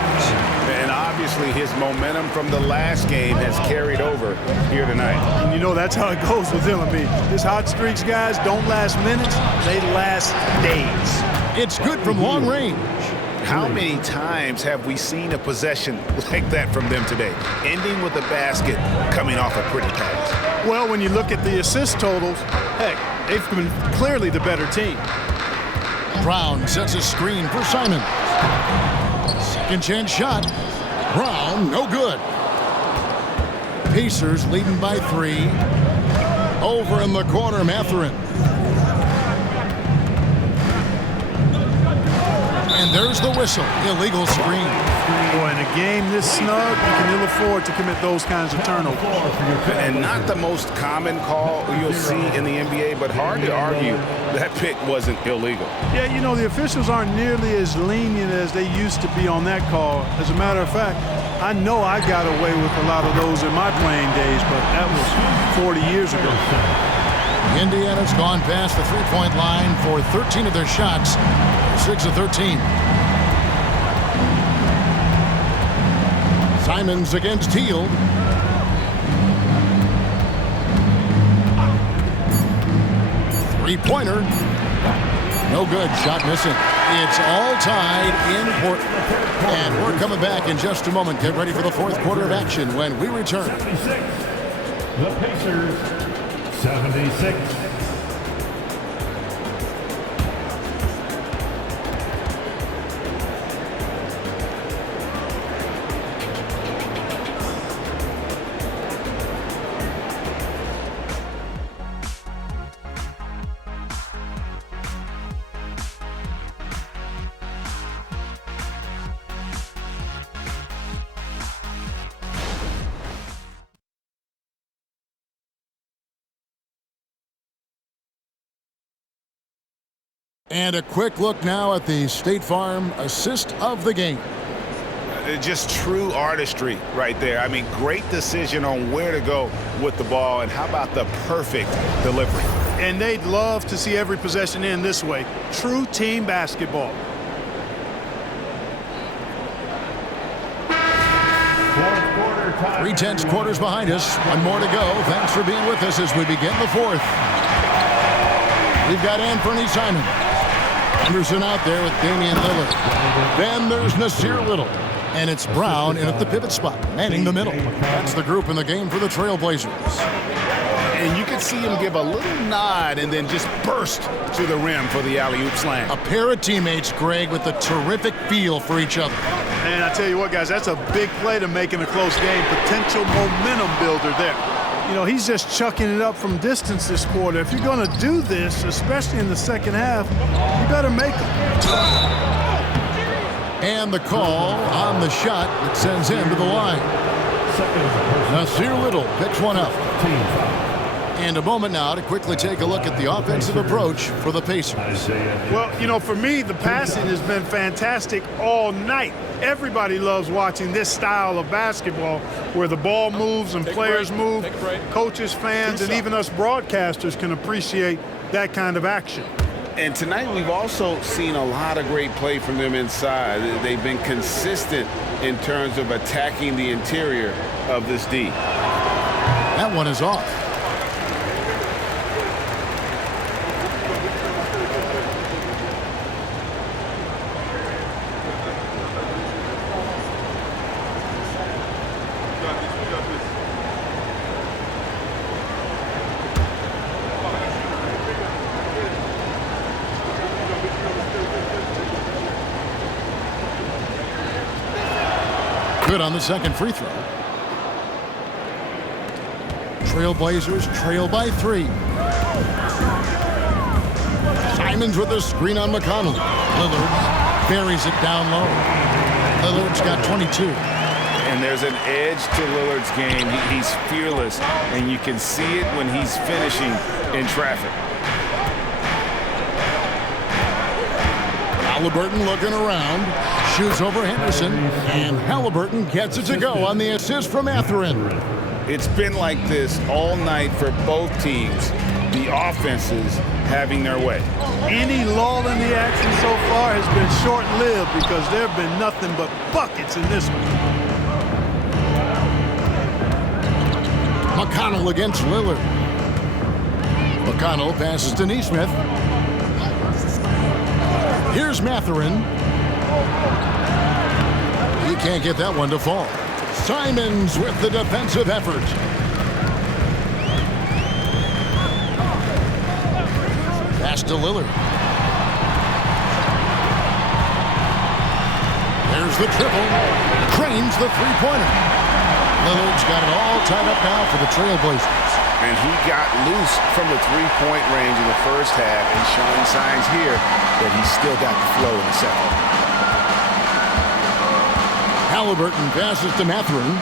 And obviously his momentum from the last game has carried over here tonight. And you know that's how it goes with him. I mean, his hot streaks, guys, don't last minutes. They last days. It's good from long range. How many times have we seen a possession like that from them today, ending with a basket coming off a pretty pass? Well, when you look at the assist totals, heck, they've been clearly the better team. Brown sets a screen for Simons. Second chance shot. Brown, no good. Pacers leading by 3. Over in the corner, Mathurin. And there's the whistle. Illegal screen. Boy, in a game this snug, you can ill afford to commit those kinds of turnovers. And not the most common call you'll see in the NBA, but hard to argue that pick wasn't illegal. Yeah, you know, the officials aren't nearly as lenient as they used to be on that call. As a matter of fact, I know I got away with a lot of those in my playing days, but that was 40 years ago. Indiana's gone past the three-point line for 13 of their shots, 6 of 13. Simons against Teal. Three-pointer. No good. Shot missing. It's all tied in Portland. And we're coming back in just a moment. Get ready for the fourth quarter of action when we return. 76. The Pacers, 76. And a quick look now at the State Farm assist of the game. Just true artistry right there. I mean, great decision on where to go with the ball, and how about the perfect delivery? And they'd love to see every possession end this way. True team basketball. Three-tenths quarters behind us. One more to go. Thanks for being with us as we begin the fourth. We've got Anthony Simon. Anderson out there with Damian Lillard. Then there's Nasir Little. And it's Brown in at the pivot spot, manning the middle. That's the group in the game for the Trailblazers. And you can see him give a little nod and then just burst to the rim for the alley-oop slam. A pair of teammates, Greg, with a terrific feel for each other. And I tell you what, guys, that's a big play to make in a close game. Potential momentum builder there. You know, he's just chucking it up from distance this quarter. If you're going to do this, especially in the second half, you better make them. And the call on the shot that sends him to the line. Nasir Little picks one up. And a moment now to quickly take a look at the offensive approach for the Pacers. Well, you know, for me, the passing has been fantastic all night. Everybody loves watching this style of basketball where the ball moves and players move. Coaches, fans, and even us broadcasters can appreciate that kind of action. And tonight we've also seen a lot of great play from them inside. They've been consistent in terms of attacking the interior of this D. That one is off. Good on the second free throw. Trailblazers trail by 3. Simons with a screen on McConnell. Lillard buries it down low. Lillard's got 22. And there's an edge to Lillard's game. He's fearless, and you can see it when he's finishing in traffic. Halliburton looking around, shoots over Henderson, and Halliburton gets it to go on the assist from Mathurin. It's been like this all night for both teams, the offenses having their way. Any lull in the action so far has been short-lived because there have been nothing but buckets in this one. McConnell against Lillard. McConnell passes to Nesmith. Here's Mathurin. He can't get that one to fall. Simons with the defensive effort. Pass to Lillard. There's the triple. Cranes the three-pointer. Lillard's got it all tied up now for the Trailblazers. And he got loose from the three-point range in the first half and showing signs here that he's still got the flow in the second. Halliburton passes to Mathurin.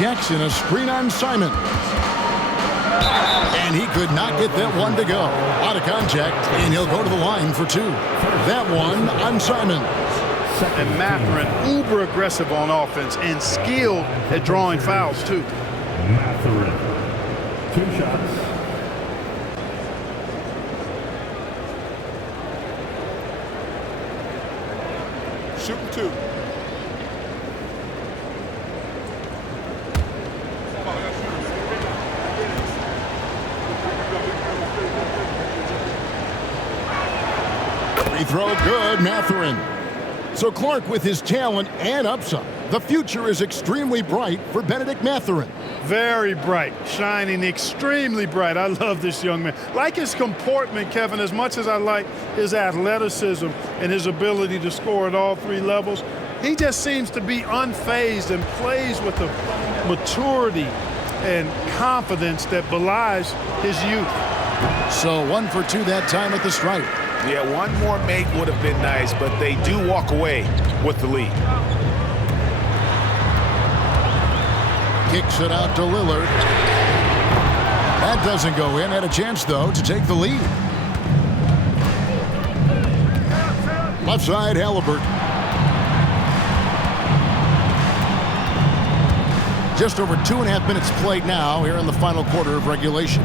Jackson a screen on Simon. And he could not get that one to go. Out of contact, and he'll go to the line for 2. That one on Simon. And Mathurin, uber aggressive on offense and skilled at drawing fouls, too. Mathurin, 2 shots. Shooting 2. Free throw good, Mathurin. So Clark, with his talent and upside, the future is extremely bright for Benedict Mathurin. Very bright, shining extremely bright. I love this young man. Like his comportment, Kevin, as much as I like his athleticism and his ability to score at all 3 levels, he just seems to be unfazed and plays with a maturity and confidence that belies his youth. So 1 for 2 that time at the stripe. Yeah, one more make would have been nice, but they do walk away with the lead. Kicks it out to Lillard. That doesn't go in. Had a chance, though, to take the lead. Left side, Halliburton. Just over 2.5 minutes played now here in the final quarter of regulation.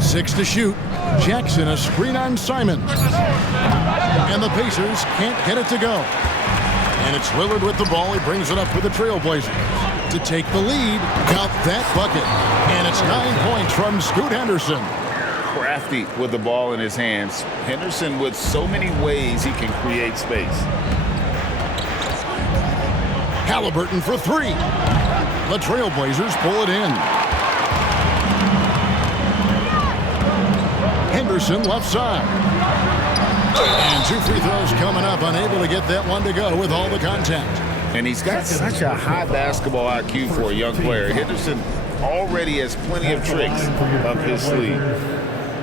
6 to shoot. Jackson, a screen on Simon. And the Pacers can't get it to go. And it's Lillard with the ball. He brings it up for the Trailblazers to take the lead. Count that bucket. And it's 9 points from Scoot Henderson. Crafty with the ball in his hands. Henderson with so many ways he can create space. Halliburton for 3. The Trailblazers pull it in. Henderson left side. And 2 free throws coming up. Unable to get that one to go with all the contact. And he's got such a high basketball IQ for a young player. Henderson already has plenty of tricks up his sleeve.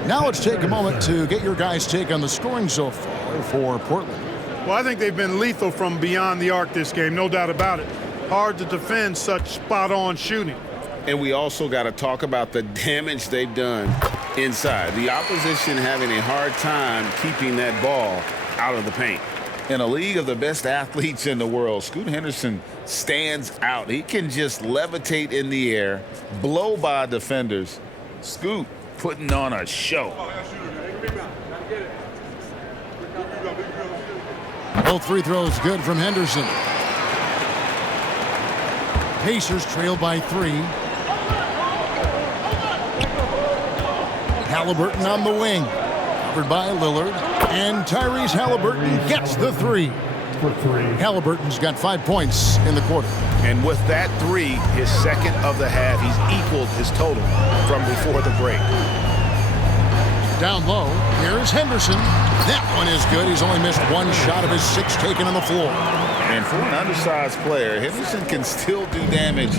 Now let's take a moment to get your guys' take on the scoring so far for Portland. Well, I think they've been lethal from beyond the arc this game, no doubt about it. Hard to defend such spot-on shooting. And we also got to talk about the damage they've done inside. The opposition having a hard time keeping that ball out of the paint. In a league of the best athletes in the world, Scoot Henderson stands out. He can just levitate in the air, blow by defenders. Scoot putting on a show. Both free throws good from Henderson. Pacers trail by 3. Halliburton on the wing. Covered by Lillard. And Tyrese Halliburton gets the 3. For 3. Halliburton's got 5 points in the quarter. And with that 3, his second of the half, he's equaled his total from before the break. Down low, here's Henderson. That one is good. He's only missed 1 shot of his 6 taken on the floor. And for an undersized player, Henderson can still do damage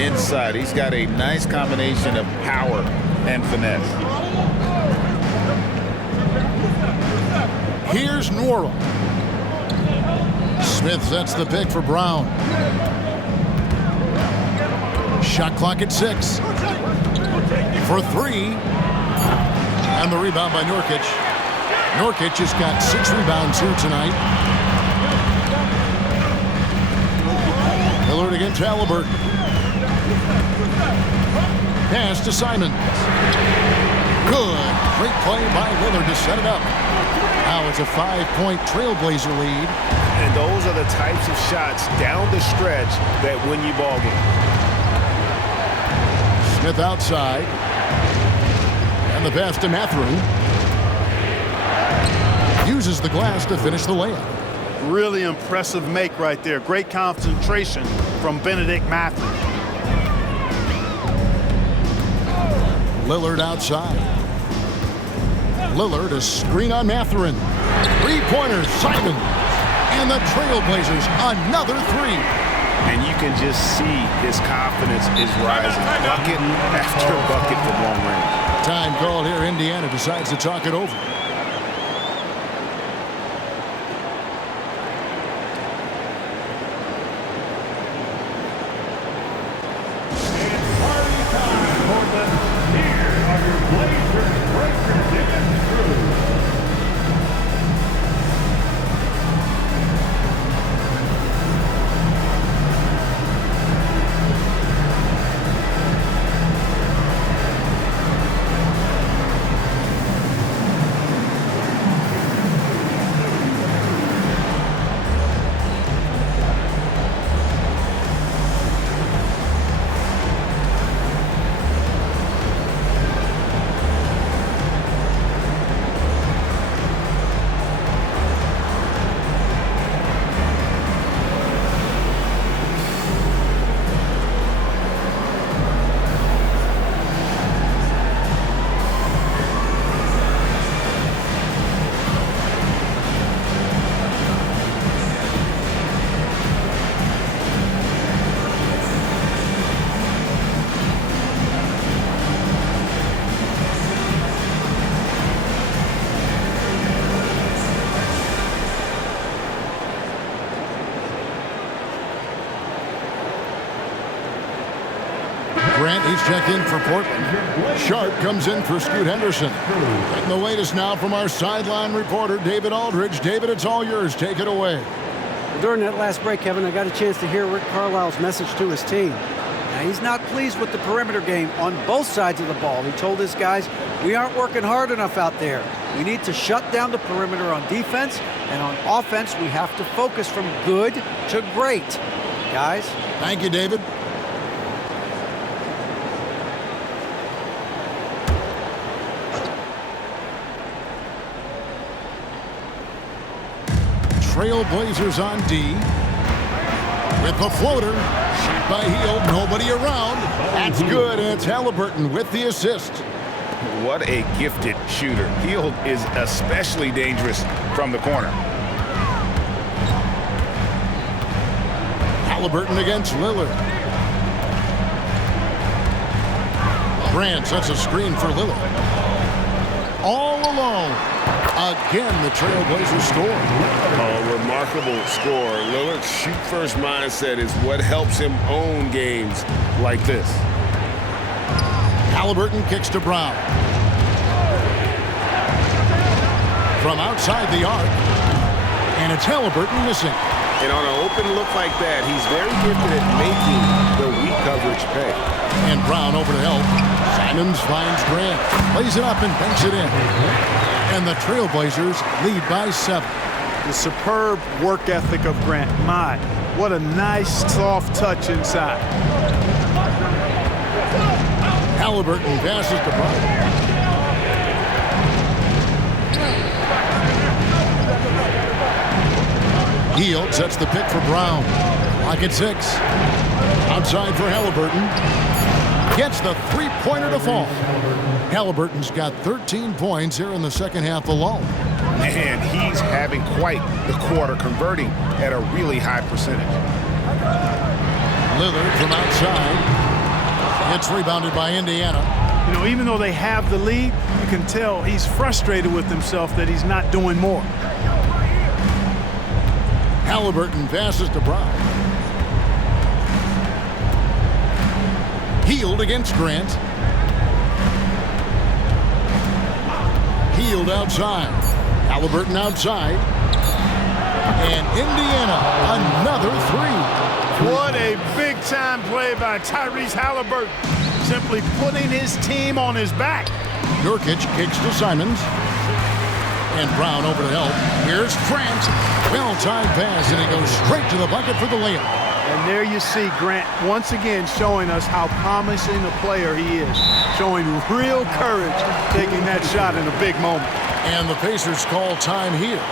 inside. He's got a nice combination of power and finesse. Here's Nwora. Smith sets the pick for Brown. Shot clock at 6. For 3. And the rebound by Nurkic. Nurkic has got 6 rebounds here tonight. Lillard against Halliburton. Pass to Simon. Good. Great play by Lillard to set it up. Now it's a 5-point Trailblazer lead. And those are the types of shots down the stretch that win you ball games. Smith outside. And the pass to Mathurin. Uses the glass to finish the layup. Really impressive make right there. Great concentration from Benedict Mathurin. Lillard outside. Lillard, a screen on Mathurin. 3-pointers, Simon. And the Trailblazers, another 3. And you can just see his confidence is rising. Bucket after bucket from long range. Time called here. Indiana decides to talk it over. He's checked in for Portland. Sharp comes in for Scoot Henderson. And the latest now from our sideline reporter, David Aldridge. David, it's all yours. Take it away. During that last break, Kevin, I got a chance to hear Rick Carlisle's message to his team. Now, he's not pleased with the perimeter game on both sides of the ball. He told his guys, we aren't working hard enough out there. We need to shut down the perimeter on defense, and on offense, we have to focus from good to great. Guys. Thank you, David. Trailblazers on D. With the floater. Shot by Hield. Nobody around. That's good, and it's Halliburton with the assist. What a gifted shooter. Hield is especially dangerous from the corner. Halliburton against Lillard. Grant sets a screen for Lillard. All alone. Again, the Trailblazers score. A remarkable score. Lillard's shoot-first mindset is what helps him own games like this. Halliburton kicks to Brown. From outside the arc. And it's Halliburton missing. And on an open look like that, he's very gifted at making the weak coverage pay. And Brown over to help. Simons finds Grant. Plays it up and banks it in. And the Trailblazers lead by 7. The superb work ethic of Grant. My, what a nice, soft touch inside. Halliburton passes to Brown. Hield sets the pick for Brown. Lock at 6. Outside for Halliburton. Gets the three-pointer to fall. Halliburton's got 13 points here in the second half alone. Man, he's having quite the quarter, converting at a really high percentage. Lillard from outside. It's rebounded by Indiana. You know, even though they have the lead, you can tell he's frustrated with himself that he's not doing more. Halliburton passes to Brown. Hield against Grant. Hield outside. Halliburton outside. And Indiana, another 3. What a big-time play by Tyrese Halliburton. Simply putting his team on his back. Nurkic kicks to Simons. And Brown over to help. Here's Grant. Well-timed pass, and he goes straight to the bucket for the layup. And there you see Grant once again showing us how promising a player he is. Showing real courage taking that shot in a big moment. And the Pacers call time here.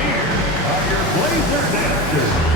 Here are your Blazers answers.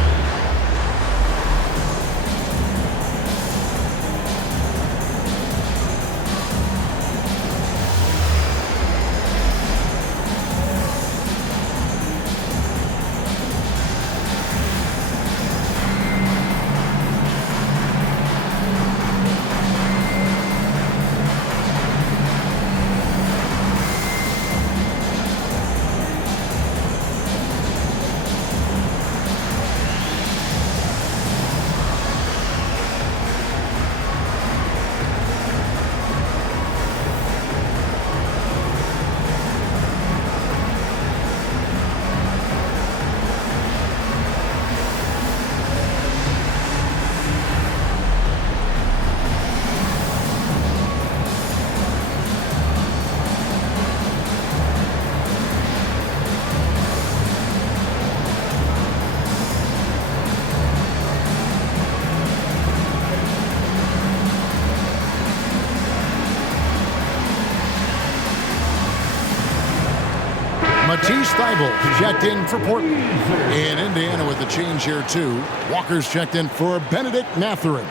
Matisse Thybulle checked in for Portland. And Indiana with the change here, too. Walker's checked in for Benedict Mathurin.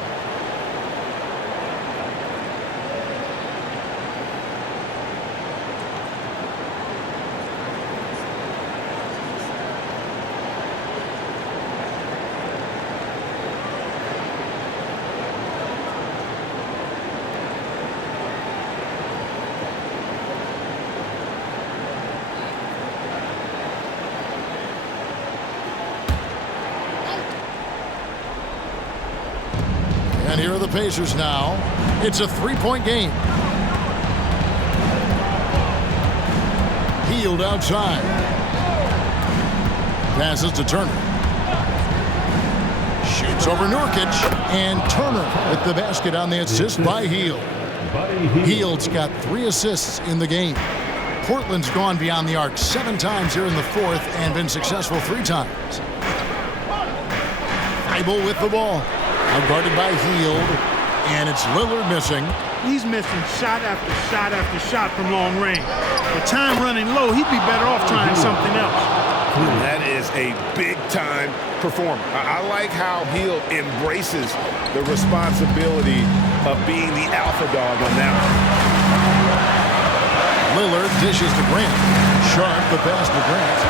And here are the Pacers now. It's a three-point game. Hield outside. Passes to Turner. Shoots over Nurkic. And Turner with the basket on the assist by Hield. Hield's got 3 assists in the game. Portland's gone beyond the arc 7 times here in the fourth and been successful 3 times. Thibault with the ball. Now guarded by Hield. And it's Lillard missing. He's missing shot after shot after shot from long range. With time running low, he'd be better off trying something else. That is a big-time performer. I like how Hield embraces the responsibility of being the alpha dog on that one. Lillard dishes to Grant. Sharp the pass to Grant.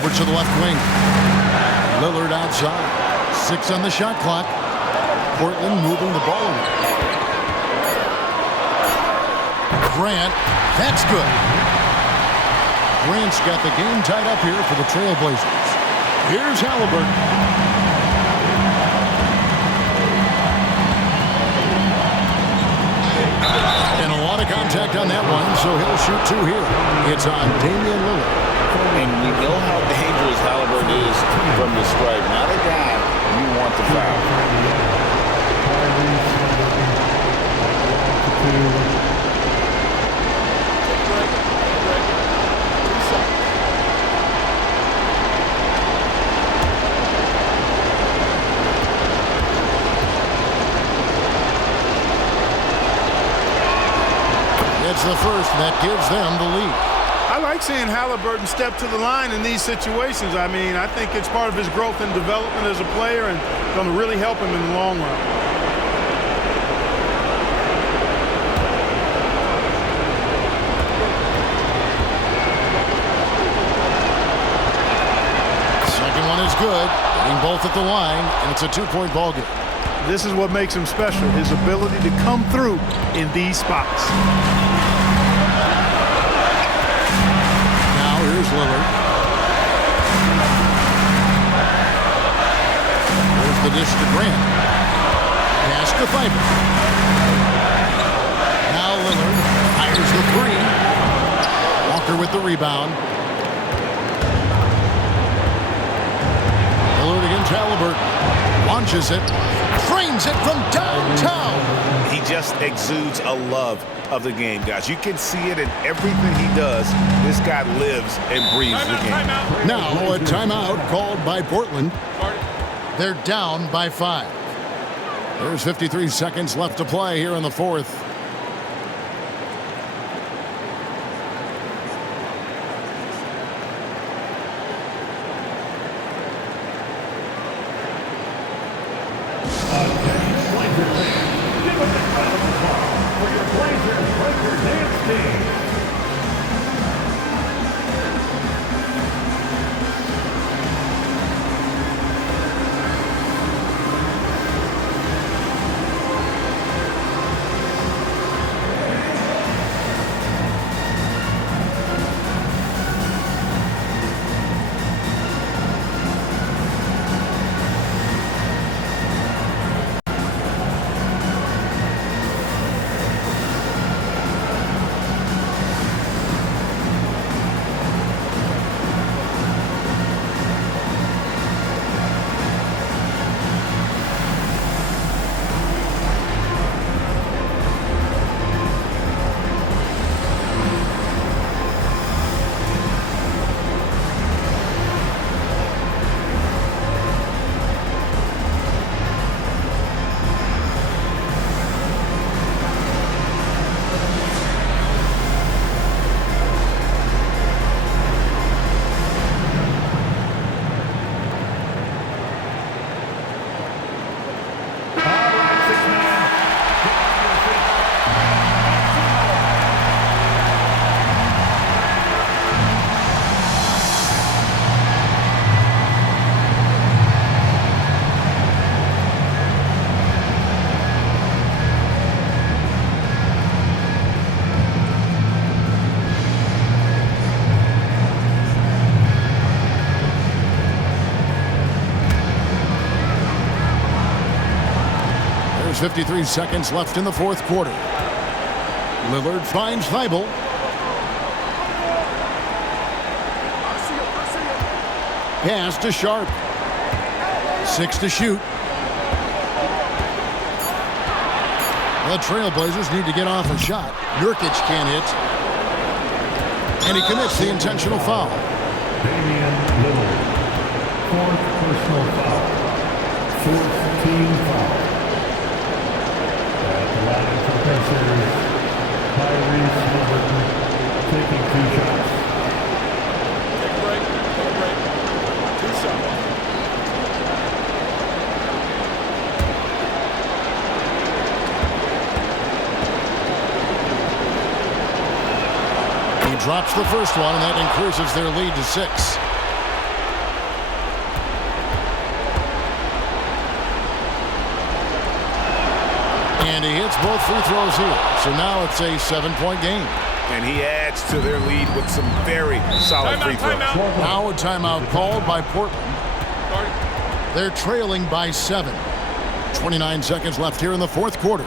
Over to the left wing. Lillard outside. 6 on the shot clock. Portland moving the ball away. Grant, that's good. Grant's got the game tied up here for the Trailblazers. Here's Halliburton. And a lot of contact on that one, so he'll shoot 2 here. It's on Damian Lillard. And we know how dangerous Halliburton is from the stripe. Not a guy you want to foul. It's the first that gives them the lead. I like seeing Halliburton step to the line in these situations. I mean, I think it's part of his growth and development as a player and going to really help him in the long run. Second one is good. Getting both at the line, and it's a 2-point ball game. This is what makes him special, his ability to come through in these spots. Here's Lillard. There's the dish to Grant. Pass to Thibault. Now Lillard fires the 3. Walker with the rebound. Lillard against Halliburton. Launches it. Frames it from downtown. He just exudes a love of the game, guys. You can see it in everything he does. This guy lives and breathes the game. Now a timeout called by Portland. They're down by 5. There's 53 seconds left to play here in the fourth. There's 53 seconds left in the fourth quarter. Lillard finds Thibault. Pass to Sharp. 6 to shoot. The Trailblazers need to get off a shot. Nurkic can't hit. And he commits the intentional foul. Damian Lillard. 4th personal foul. 4th team foul. At the line for Pacers, Tyrese Haliburton taking 2 shots. Take a break. Take a break. 2 shots. He drops the first one, and that increases their lead to 6. And he hits both free throws here. So now it's a 7-point game. And he adds to their lead with some very solid free throws. Now a timeout called by Portland. They're trailing by 7. 29 seconds left here in the fourth quarter.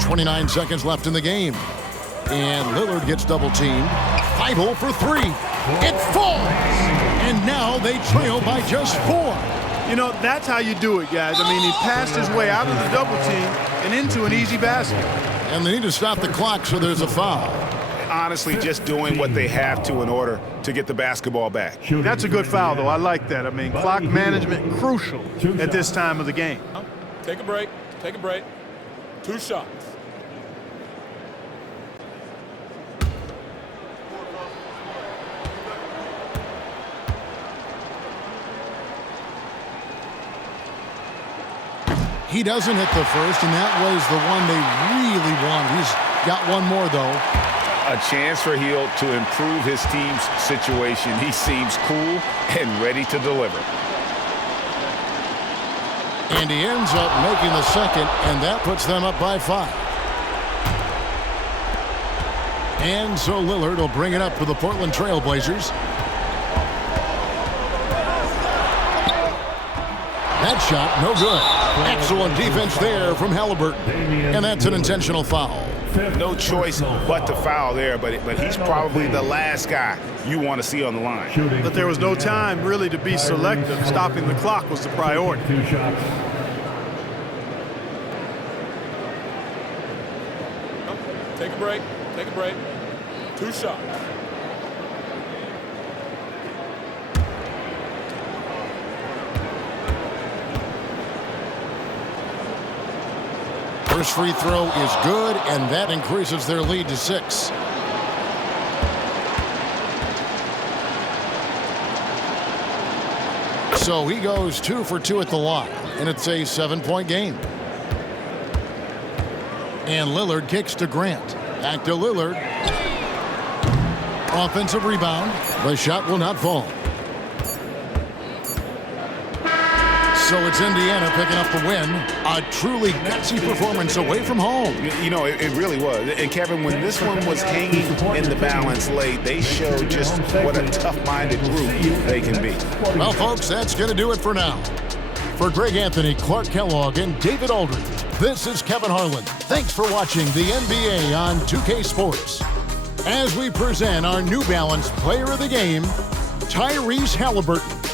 .29 seconds left in the game. And Lillard gets double-teamed. Thibault for 3. It falls! And now they trail by just 4. You know, that's how you do it, guys. I mean, he passed his way out of the double team and into an easy basket. And they need to stop the clock, so there's a foul. Honestly, just doing what they have to in order to get the basketball back. That's a good foul, though. I like that. I mean, clock management crucial at this time of the game. Take a break. Take a break. 2 shots. He doesn't hit the first, and that was the one they really wanted. He's got one more, though. A chance for Hill to improve his team's situation. He seems cool and ready to deliver. And he ends up making the second, and that puts them up by 5. And so Lillard will bring it up for the Portland Trailblazers. That shot, no good. Excellent defense there from Haliburton. And that's an intentional foul. No choice but to foul there, but he's probably the last guy you want to see on the line. But there was no time really to be selective. Stopping the clock was the priority. 2 shots. Take a break. Take a break. 2 shots. First free throw is good, and that increases their lead to 6. So he goes 2 for 2 at the line, and it's a 7-point game. And Lillard kicks to Grant. Back to Lillard. Offensive rebound. The shot will not fall. So it's Indiana picking up the win. A truly gutsy performance away from home. You know, it really was. And Kevin, when this one was hanging in the balance late, they showed just what a tough-minded group they can be. Well, folks, that's going to do it for now. For Greg Anthony, Clark Kellogg, and David Aldridge, this is Kevin Harlan. Thanks for watching the NBA on 2K Sports. As we present our New Balance Player of the Game, Tyrese Halliburton.